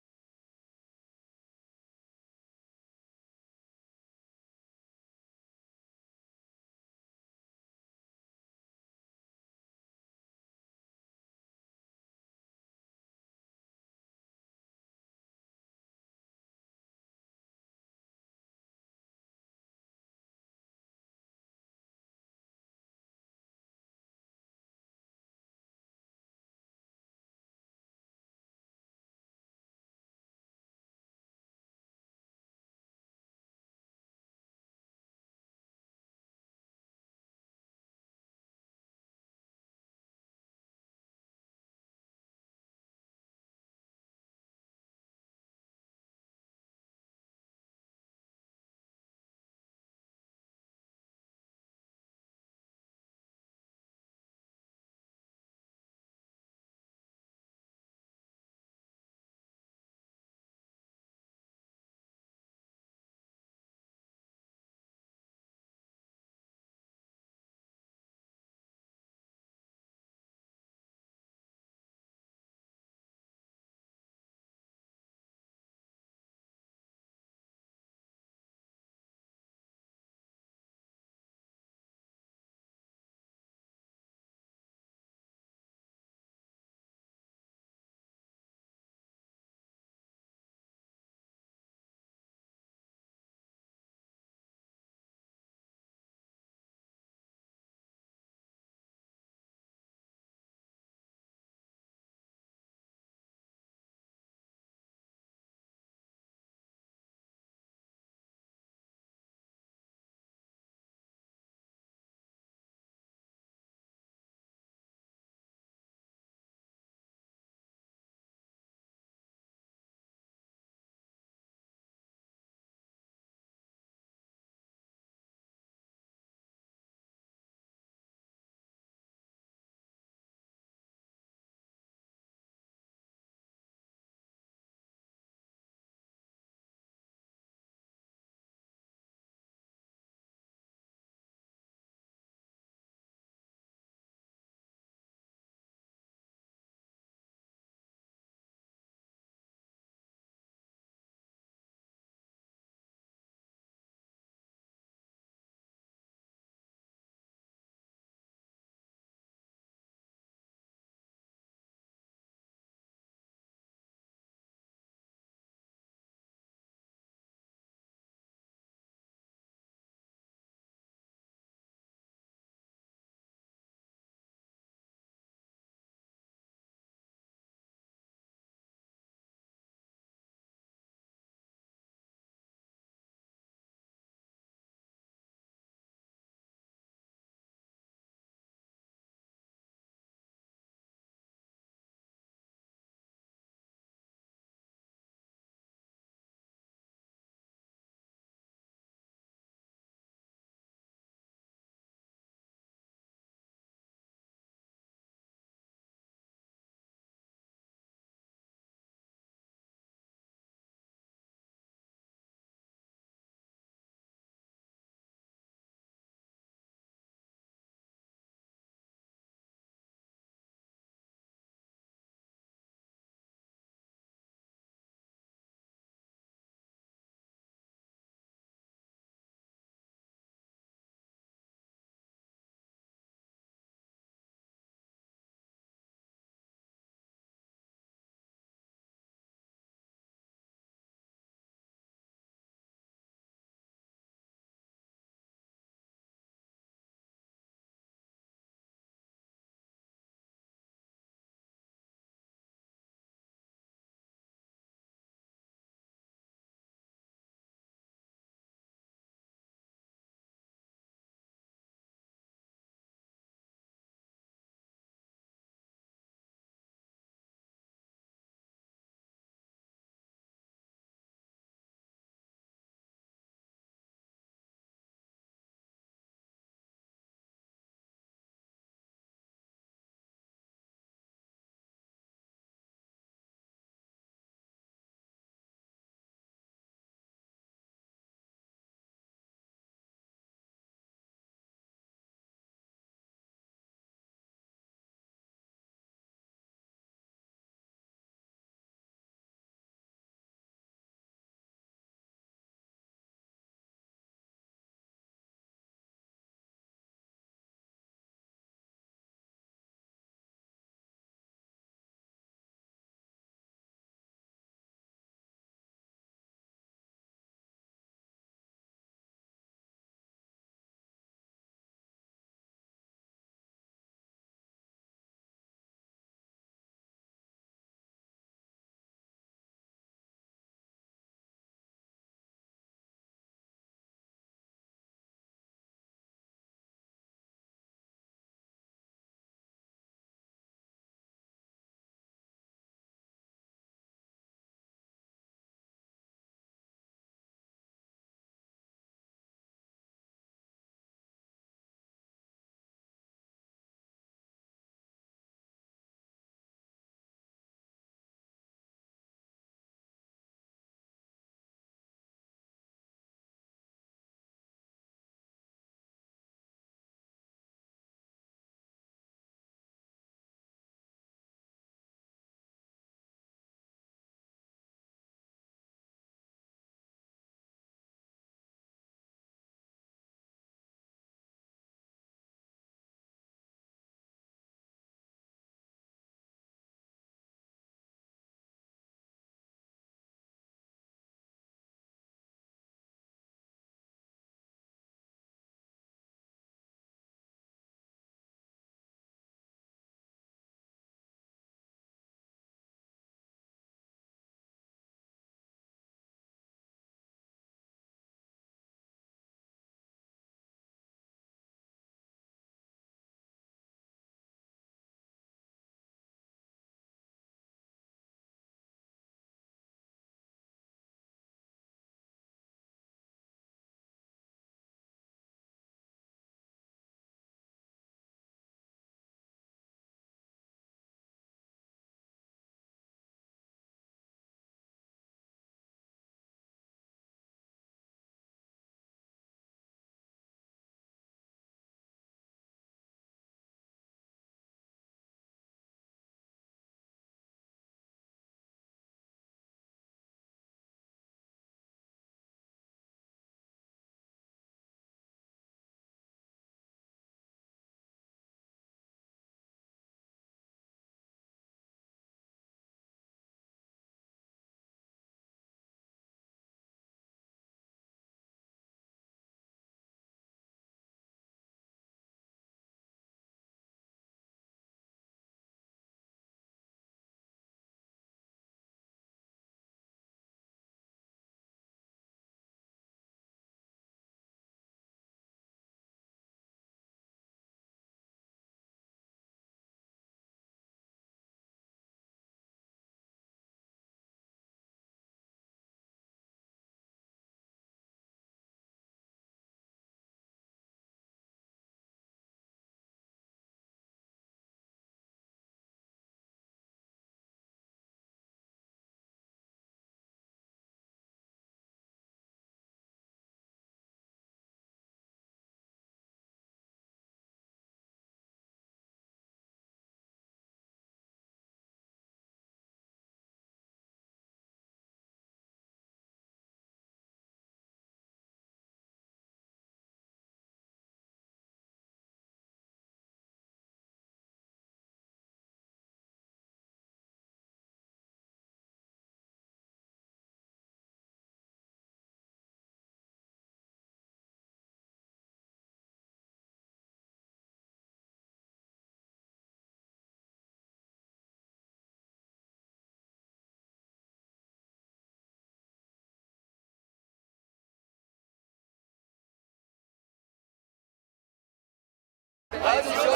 Tradición.